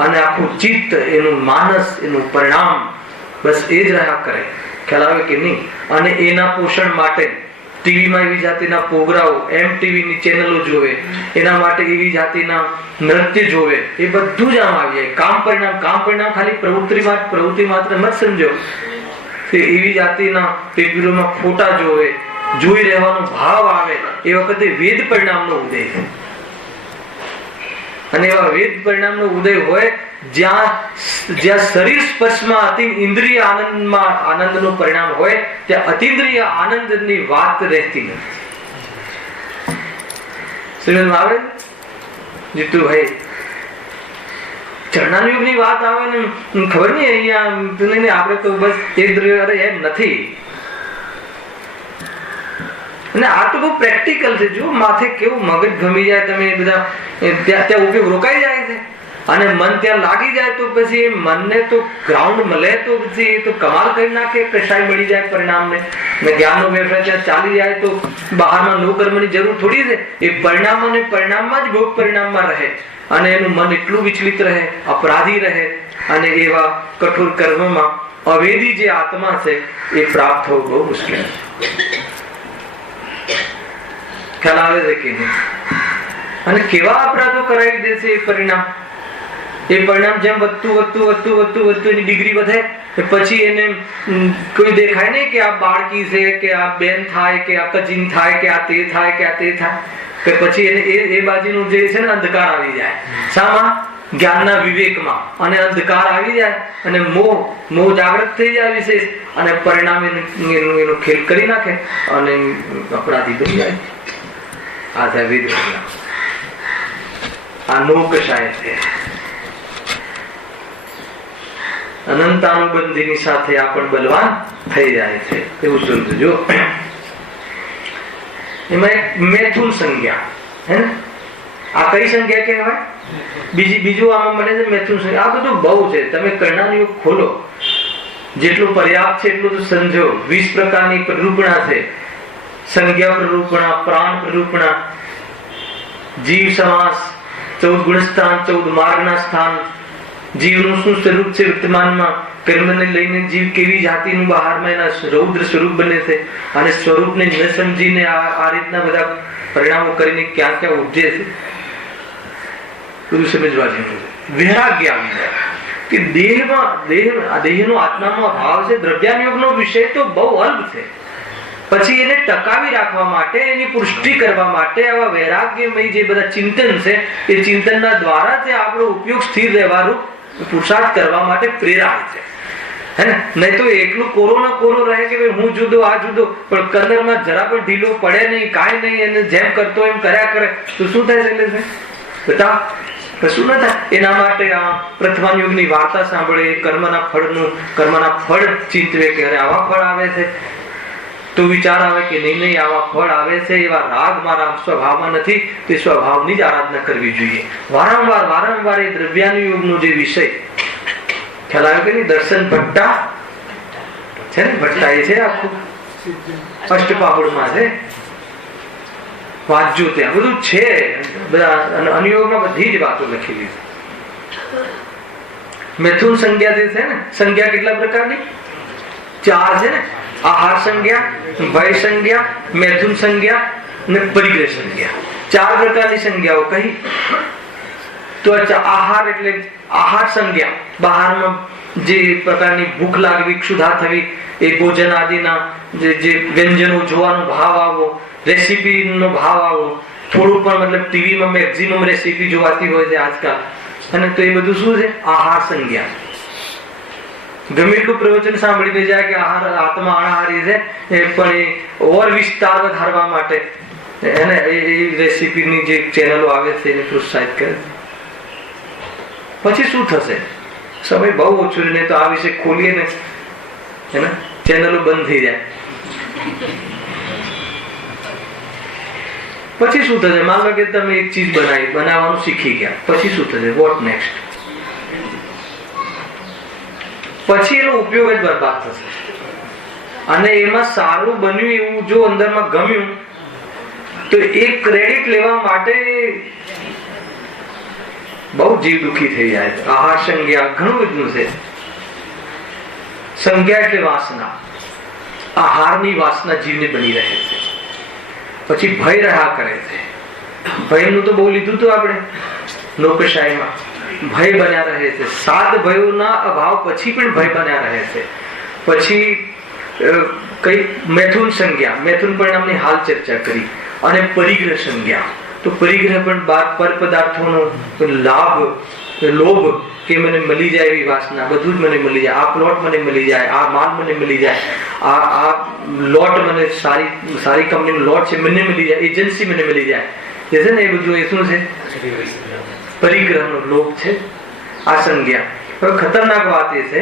અને આખું ચિત્ત, એનું માનસ, એનું પરિણામ બસ એ જ રહ્યા કરે. ખ્યાલ આવે કે નહીં? અને એના પોષણ માટે ટીવીમાં એવી જાતિના પ્રોગ્રામો, MTV ની ચેનલો જોવે, એના માટે એવી જાતિના નૃત્ય જોવે, એ બધું જ આમ આવી જાય. કામ પરિણામ ખાલી પ્રવૃત્તિ માત્ર મત સમજો કે એવી જાતિના પેપરોમાં ફોટા જોવે, જોઈ રહેવાનો ભાવ આવે, એ વખતે વેદ પરિણામનો ઉદય છે. અને એવા વેદ પરિણામનો ઉદય હોય જ્યાં શરીર સ્પર્શમાં અતિ ઇન્દ્રિય આનંદનું પરિણામ હોય, ત્યાં અતિન્દ્રિય આનંદની વાત રહેતી નથી. સમજમાં આવે જીતુભાઈ? ચરણાયુગની વાત આવે ને ખબર નહીં અહીંયા આપણે તો બસ એમ નથી. અને આ તો બહુ પ્રેક્ટિકલ છે. જો માથે કેવું મગજ ગમી જાય, તમે બધા ત્યાં ઉપયોગ રોકાઈ જાય છે. અને મન ત્યાં લાગી જાય તો પછી એ મનને તો ગ્રાઉન્ડ મળે તો પછી એ તો કમાલ કરી નાખે. કશાય મળી જાય પરિણામને, ને જ્ઞાનનો વ્યવસાય ત્યાં ચાલી જાય તો બહારમાં નો કર્મની જરૂર થોડી છે. એ પરિણામ અને પરિણામમાં જ ભોગ પરિણામમાં રહે, અને એનું મન એટલું વિચલિત રહે, અપરાધી રહે, અને એવા કઠોર કર્મમાં અવેદી જે આત્મા છે એ પ્રાપ્ત થવું બહુ મુશ્કેલ છે. ખ્યાલ આવે છે કે નહીં? અને કેવા અપરાધો કરાવી દે છે એ પરિણામ. એ પરિણામ જેમ વધતું એની ડિગ્રી વધે, પછી એને કોઈ દેખાય નહીં કે આ બાળકી છે, કે આ બેન થાય, કે આ કજીન થાય, કે આ તે થાય, કે આ તે થાય, કે પછી એને એ બાજુનું જે છે ને અંધકાર આવી જાય. શામાં? જ્ઞાનના વિવેકમાં. અને અંધકાર આવી જાય અને મોહ જાગૃત થઈ જાય વિશેષ, અને પરિણામ એનું ખેલ કરી નાખે અને અપરાધી બની જાય. આ થાય વેદ પરિણામ. આ નોકશાય છે. અનંતાનુબંધીની સાથે આ પણ બલવાન થઈ જાય છે. એવું સમજો. એમાં એક મેથુન સંજ્ઞા હે ને, આ કઈ સંજ્ઞા કહેવાય? બીજું આમાં મળે છે મેથુન સંજ્ઞા. આ બધું બહુ છે. તમે કર્ણાયુગ ખોલો, જેટલું પર્યાપ્ત છે એટલું તો સમજો. 20 પ્રકારની પ્રરૂપણા છે. સંજ્ઞા પ્રરૂપણા, પ્રાણ પ્રરૂપણા, જીવ સમાસ, 14 ગુણસ્થાન, 14 માર્ગના સ્થાન, જીવનું શું સ્વરૂપ છે વર્તમાનમાં, કર્મને લઈને જીવ કેવી જાતિનું બહારમાં એના રૌદ્ર સ્વરૂપ બને છે, અને સ્વરૂપને ન સમજીને આ રીતના બધા પરિણામો કરીને ક્યાં ક્યાં ઉપજે છે, બધું સમજવા જેવું. વૈરાગ્ય આવી જાય કે દેહનો આત્મામાં ભાવ છે. દ્રવ્યાનુયોગનો વિષય તો બહુ અલ્પ છે. પછી એને ટકાવી રાખવા માટે, એની પુષ્ટિ કરવા માટે આવા વૈરાગ્યમય જે બધા ચિંતન છે, એ ચિંતનના દ્વારા જે આપણો ઉપયોગ સ્થિર રહેવાનું પુરુષાર્થ કરવા માટે પ્રેરાય છે. હે ને? નહીં તો એકલું કોરો રહે કે ભાઈ હું જુદો આ જુદો, પણ કંદરમાં જરા પણ ઢીલો પડે નહીં, કાંઈ નહીં, એને જેમ કરતો એમ કર્યા કરે તો શું થાય છે? બતાવ, કશું ન થાય. એના માટે આ પ્રથમાયુગની વાર્તા સાંભળે, કર્મના ફળ ચિંતવે કે અરે આવા ફળ આવે છે, તો વિચાર આવે કે નહીં આવા ફળ આવે છે, એવા રાગ મારા સ્વભાવમાં નથી, તે સ્વભાવની જ આરાધના કરવી જોઈએ. વારંવાર એ દ્રવ્યાનુયોગનો જે વિષય ખ્યાલ આવે કે નહીં? દર્શન ભટ્ટા છે ને, ભટ્ટા એ છે આખું અષ્ટપાહુડમાં છે, વાંચજો, ત્યાં બધું છે. બધા અનુયોગમાં બધી જ વાતો લખેલી છે. મેથુન સંજ્ઞા જે છે ને, સંજ્ઞા કેટલા પ્રકારની? 4 છે ને. આહાર સંજ્ઞા, ભય સંજ્ઞા, મેથુન સંજ્ઞા અને પરિગ્રહ સંજ્ઞા. 4 પ્રકારની સંજ્ઞાઓ કહી. તો આહાર એટલે આહાર સંજ્ઞા, બહારમાં જે પ્રકારની ભૂખ લાગવી, ક્ષુધા થવી, એ ભોજન આદિના જે વ્યંજનો જોવાનો ભાવ આવવો, રેસીપીનો ભાવ આવવો, થોડું પણ મતલબ ટીવીમાં મેક્સિમમ રેસીપી જોવાતી હોય છે આજકાલ, અને તો એ બધું શું છે? આહાર સંજ્ઞા. ગમે એટલું પ્રવચન સાંભળીને જાય કે આત્મા અણાહારી છે, પણ એ ઓર વિસ્તાર વધારવા માટે એને એ રેસીપીની જે ચેનલો આવે છે એને પ્રોત્સાહિત કરે. પછી શું થશે? સમય બહુ ઓછો છે, તો આ વિશે ખોલીએ ને એને ચેનલો બંધ થઈ જાય. પછી શું થશે? માન લો કે તમે એક ચીજ બનાવવાનું શીખી ગયા, પછી શું થશે? What next? પછી એનો ઉપયોગ જ બરબાદ થશે. અને એમાં સારું બન્યું એવું જો અંદરમાં ગમ્યું તો એ ક્રેડિટ લેવા માટે બહુ જીવ દુખી થઈ જાય છે. આહાર સંજ્ઞા ઘણું બધું છે. સંજ્ઞા એટલે વાસના. આહારની વાસના જીવને બની રહે છે. પછી ભય રહ્યા કરે છે. ભયનું તો બહુ લીધું હતું આપણે લોકશાહીમાં. ભય બન્યા રહે છે. 7 ભયોના અભાવ પછી પણ ભય બન્યા રહે છે. પછી કઈ મૈથુન સંજ્ઞા, મૈથુન પરિણામની હાલ ચર્ચા કરી. અને પરિગ્રહ સંજ્ઞા, તો પરિગ્રહ પણ પર પદાર્થોનો લાભ, લોભ કે મને મળી જાય એવી વાસના, બધું જ મને મળી જાય, આ પ્લોટ મને મળી જાય, આ માલ મને મળી જાય, આ લોટ મને સારી કંપનીનો લોટ છે મને મળી જાય, એજન્સી મને મળી જાય, જે છે ને એ બધું એ શું છે? પરિગ્રહનો લોભ છે. આ સંજ્ઞા. હવે ખતરનાક વાત એ છે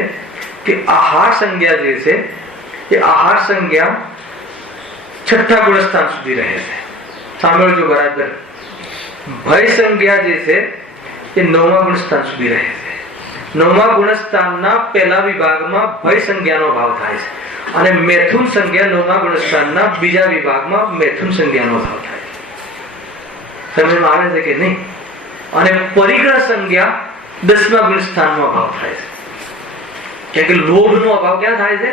કે આહાર સંજ્ઞા જે છે એ આહાર સંજ્ઞા 6થા ગુણસ્થાન સુધી રહે છે. સાંભળજો બરાબર. ભય સંજ્ઞા જે છે એ 9મા ગુણસ્થાન સુધી રહે છે. 9મા ગુણસ્થાનના પહેલા વિભાગમાં ભય સંજ્ઞાનો ભાવ થાય છે. અને મૈથુન સંજ્ઞા 9મા ગુણસ્થાનના બીજા વિભાગમાં મૈથુન સંજ્ઞાનો ભાવ થાય છે. સમજમાં આવે છે કે નહીં? અને પરિગ્રહ સંજ્ઞા 10મા ગુણસ્થાનમાં ભાવ થાય છે. કેમ કે લોભનો અભાવ ક્યાં થાય છે?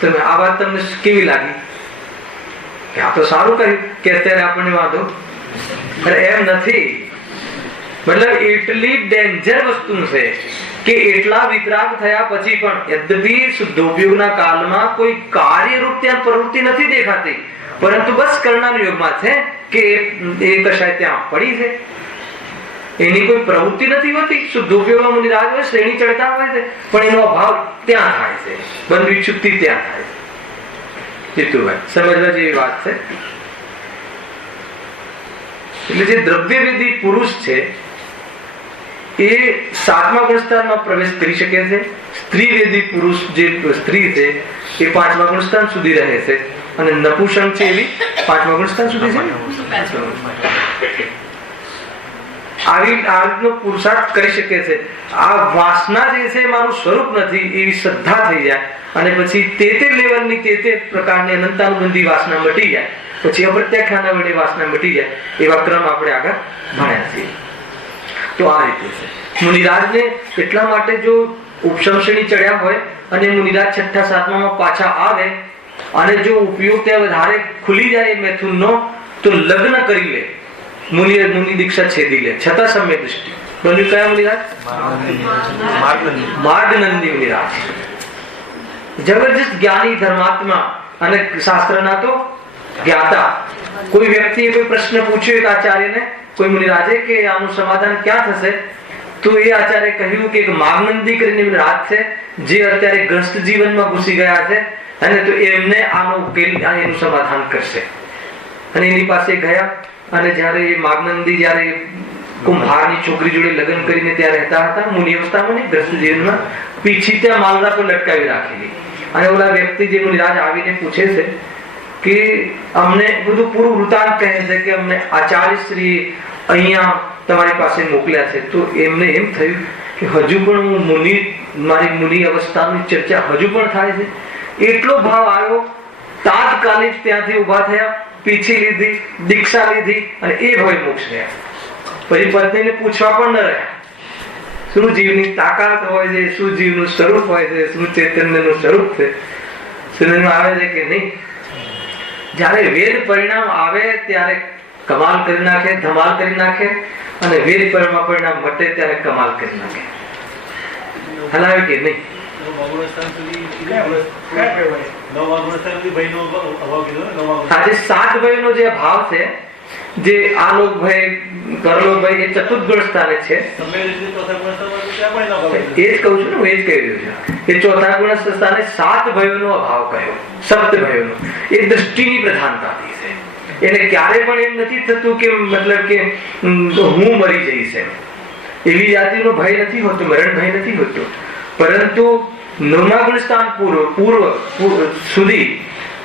તમે આ વાત તમને કેવી લાગી? કે આ તો સારું કર્યું કે અત્યારે આપણને વાંધો. એમ નથી. મતલબ એટલી ડેન્જર વસ્તુ છે કે એટલા વિતરાગ થયા પછી પણ યદ્યપિ શુદ્ધોપયોગના કાળમાં કોઈ કાર્યરૂપ ત્યાં પ્રવૃત્તિ નથી દેખાતી, પરંતુ બસ કરનાર યોગમાં છે કે એ કશાય ત્યાં પડી છે. એની કોઈ પ્રવૃત્તિ નથી હોતી. શુદ્ધોપયોગમાં મુનિરાજ હોય, શ્રેણી ચડતા હોય છે, પણ એનો અભાવ ત્યાં થાય છે. બંધ વિક્ષુપ્તિ ત્યાં થાય છે. જીતુભાઈ, સમજવા જેવી વાત છે. એટલે જે દ્રવ્યવેદી પુરુષ છે એ 7મા ગુણસ્થાનમાં પ્રવેશ કરી શકે છે. સ્ત્રીવેદી પુરુષ જે સ્ત્રી છે એ 5મા ગુણસ્થાન સુધી રહે છે. અને નપુંસક છે એવી 5મા ગુણસ્થાન સુધી છે. આવી રીતનો પુરુષાર્થ કરી શકે છે. આ વાસના જે છે મારું સ્વરૂપ નથી એવી શ્રદ્ધા થઈ જાય અને પછી તે લેવલની તે પ્રકારની અનંતાનુબંધી વાસના મટી જાય. પછી અપ્રત્યાખ્યાના વડે વાસના મટી જાય. એવા ક્રમ આપણે આગળ ભણ્યા છીએ. તો આ રીતે છે. મુનિરાજને એટલા માટે જો ઉપશમશ્રેણી ચડ્યા હોય અને મુનિરાજ 6થા 7મામાં પાછા આવે અને જો ઉપયોગ ત્યાં વધારે ખુલી જાય મૈથુનનો, તો લગ્ન કરી લે. મુનિ દીક્ષા છેદી લે છતાં સમ્યક દૃષ્ટિ. બન્યું કયા મુનિરાજ? માર્ગનંદી મુનિરાજ. જબરજસ્ત જ્ઞાની, ધર્માત્મા અને શાસ્ત્રના તો જ્ઞાતા. કોઈ વ્યક્તિએ કોઈ પ્રશ્ન પૂછ્યો એક આચાર્યને, કોઈ મુનિરાજે કે આનું સમાધાન ક્યાં થશે, તો એ આચાર્ય કહ્યું કે એક માર્ગનંદી કરીને મુનિરાજ છે જે અત્યારે ગ્રસ્ત જીવનમાં ઘૂસી ગયા છે અને તો એમને આનો ઉકેલ, એનું સમાધાન કરશે. અને એની પાસે ગયા અને જ્યારે એ માર્ગનંદી જ્યારે કુંભારની છોકરી જોડે લગ્ન કરીને ત્યાં રહેતા હતા, મુનિ અવસ્થામાં ને ગ્રસ્ત જીવનમાં, પીછી ત્યાં માલડા પર લટકાવી રાખેલી. અને ઓલા વ્યક્તિ જે મુનિરાજ આવીને પૂછે છે કે અમને બધું પૂરું વૃતાંત કહે છે કે અમને આચાર્ય શ્રી અહીંયા તમારી પાસે મોકલ્યા છે. તો એમને એમ થયું કે હજુ પણ હું મારી મુનિ અવસ્થાની ચર્ચા હજુ પણ થાય છે. એટલો ભાવ આવ્યો, તાત્કાલિક ત્યાંથી ઉભા થયા, પીછી લીધી, દીક્ષા લીધી અને એ ભય મોક્ષ રહ્યા. પછી પત્નીને પૂછવા પણ ન રહ્યા. શું જીવની તાકાત હોય છે, શું જીવનું સ્વરૂપ હોય છે, શું ચૈતન્યનું સ્વરૂપ છે. સમજમાં આવે છે કે નહીં? જ્યારે વેદ પરિણામ આવે ત્યારે કમાલ કરી નાખે, ધમાલ કરી નાખે, અને વેદ પરિણામ મટે ત્યારે કમાલ કરી નાખે. હલાવે કે નહીં? આજે 7 ભયનો જે ભાવ છે, જે આલોક ભય, પરલોક ભય, એ ચતુર્થ ગુણ સ્થાને છે. એ જ કહું છું ને, હું એ જ કહી રહ્યો છું. એ 4થા ગુણ સ્થાને 7 ભયોનો અભાવ કહ્યો, 7 ભયોનો. એ દ્રષ્ટિની પ્રધાનતાથી છે. એને ક્યારે પણ એમ નથી થતું કે મતલબ કે હું મરી જઈશ એમ. એવી જાતિનો ભય નથી હોતો, મરણ ભય નથી હોતો. પરંતુ 9મા ગુણસ્થાન પૂર્વ સુધી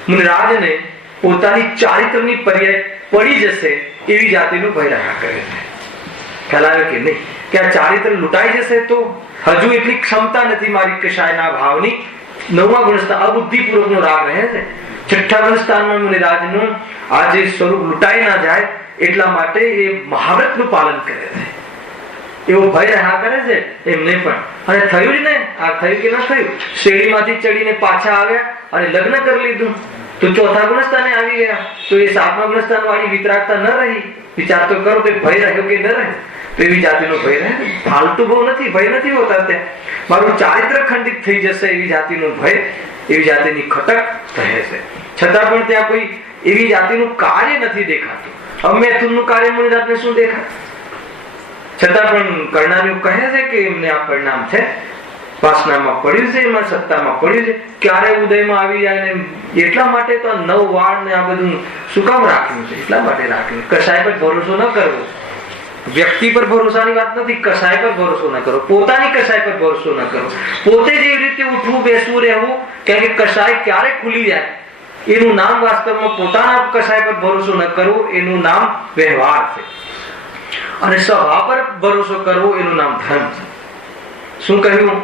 મુનિરાજને પોતાની ચારિત્રની પર્યાય પડી જશે એવી જાતિનો ભય રહ્યા કરે છે. ખ્યાલ આવે કે નહીં? કે આ ચારિત્ર લૂંટાઈ જશે તો હજુ એટલી ક્ષમતા નથી મારી કશાયના ભાવની. 9મા ગુણસ્થાન અબુદ્ધિપૂર્વકનો રાગ રહે છે. 6થા ગુણસ્થાનમાં મુનિરાજનું આ જે સ્વરૂપ લૂંટાઈ ના જાય એટલા માટે એ મહાવ્રતનું પાલન કરે છે. એવો ભય રહ્યા કરે છે એમને પણ. અને થયું જ ને, આ થયું કે ન થયું, શેરીમાંથી ચડીને પાછા આવ્યા અને લગ્ન કરી લીધું તો ચોથા ગુણસ્થાને આવી ગયા. તો એ સાતમા ગુણસ્થાન વાળી વિતરાગતા ન રહી. વિચાર તો કરો કે ભય રહ્યો કે ન રહ્યો. તો એવી જાતિનો ભય રહે. ફાલતુ બહુ નથી, ભય નથી હોતા. ત્યાં મારું ચારિત્ર ખંડિત થઈ જશે એવી જાતિનો ભય, એવી જાતિની ખટક રહે છે. છતાં પણ ત્યાં કોઈ એવી જાતિનું કાર્ય નથી દેખાતું. હવે મેથુનનું કાર્ય મુનિનાથને શું દેખાય? છતાં પણ કર્ણાનું કહે છે કે એમને આ પરિણામ છે, વાસનામાં પડ્યું છે, એમાં સત્તામાં પડ્યું છે, ક્યારે ઉદયમાં આવી જાય ને. એટલા માટે તો 9 વાળ ને આ બધું શું કામ રાખ્યું છે? એટલા માટે રાખ્યું. કશાય પર ભરોસો ન કરવો. વ્યક્તિ પર ભરોસાની વાત નથી, કશાય પર ભરોસો ન કરો. પોતાની કશાય પર ભરોસો ન કરો. પોતે જ એવી રીતે ઉઠવું બેસવું રહેવું કે કશાય ક્યારે ખુલી જાય એનું નામ વાસ્તવમાં પોતાના કશાય પર ભરોસો ન કરવો એનું નામ વ્યવહાર છે. અને સ્વભાવ પર ભરોસો કરવો એનું નામ ધર્મ છે. શું કહ્યું?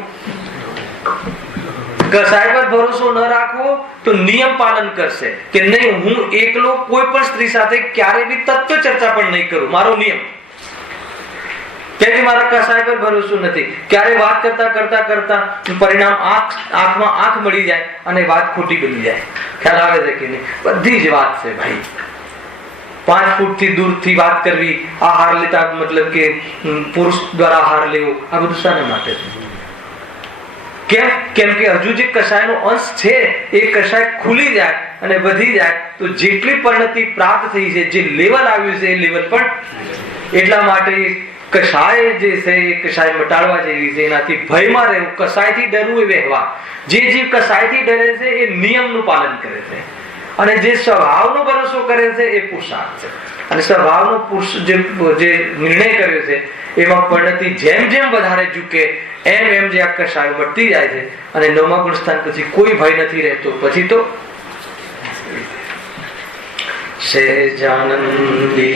કસાય પર ભરોસો ન રાખવો તો નિયમ પાલન કરશે કે નહીં, હું એકલો કોઈ પણ સ્ત્રી સાથે ક્યારે બી તત્વ ચર્ચા પણ નહીં કરું. મારો નિયમ. કેમ કે મારા કસાય પર ભરોસો નથી. ક્યારે વાત કરતા કરતા કરતા પરિણામ આંખમાં આંખ મળી જાય અને વાત ખોટી બની જાય. ખ્યાલ આવે છે કે નહીં? બધી જ વાત છે ભાઈ. 5 ફૂટથી દૂરથી વાત કરવી, આહાર લેતા મતલબ કે પુરુષ દ્વારા આહાર લેવો, આ બધું શાના માટે છે? કેમ કે હજુ જે કશાયનો અંશ છે એ કશાય ખુલી જાય અને વધી જાય તો જેટલી પરિણતિ પ્રાપ્ત થઈ છે, જે લેવલ આવ્યું છે એ લેવલ પણ. એટલા માટે કશાય જે છે એ કશાય મટાડવા જેવી છે. એનાથી ભયમાં રહેવું, કશાયથી ડરવું એ વ્યવહાર. જે જીવ કશાયથી ડરે છે એ નિયમનું પાલન કરે છે. અને જે સ્વભાવનો ભરોસો કરે છે એ પુરુષાર્થ છે. અને સ્વભાવનો પુરુષ જે નિર્ણય કર્યો છે એમાં પરિણતિ જેમ જેમ વધારે ઝૂકે એમ એમ જે આ કશાય વધતી જાય છે. અને 9મા ગુણસ્થાન પછી કોઈ ભય નથી રહેતો. પછી તો સહેજાનંદી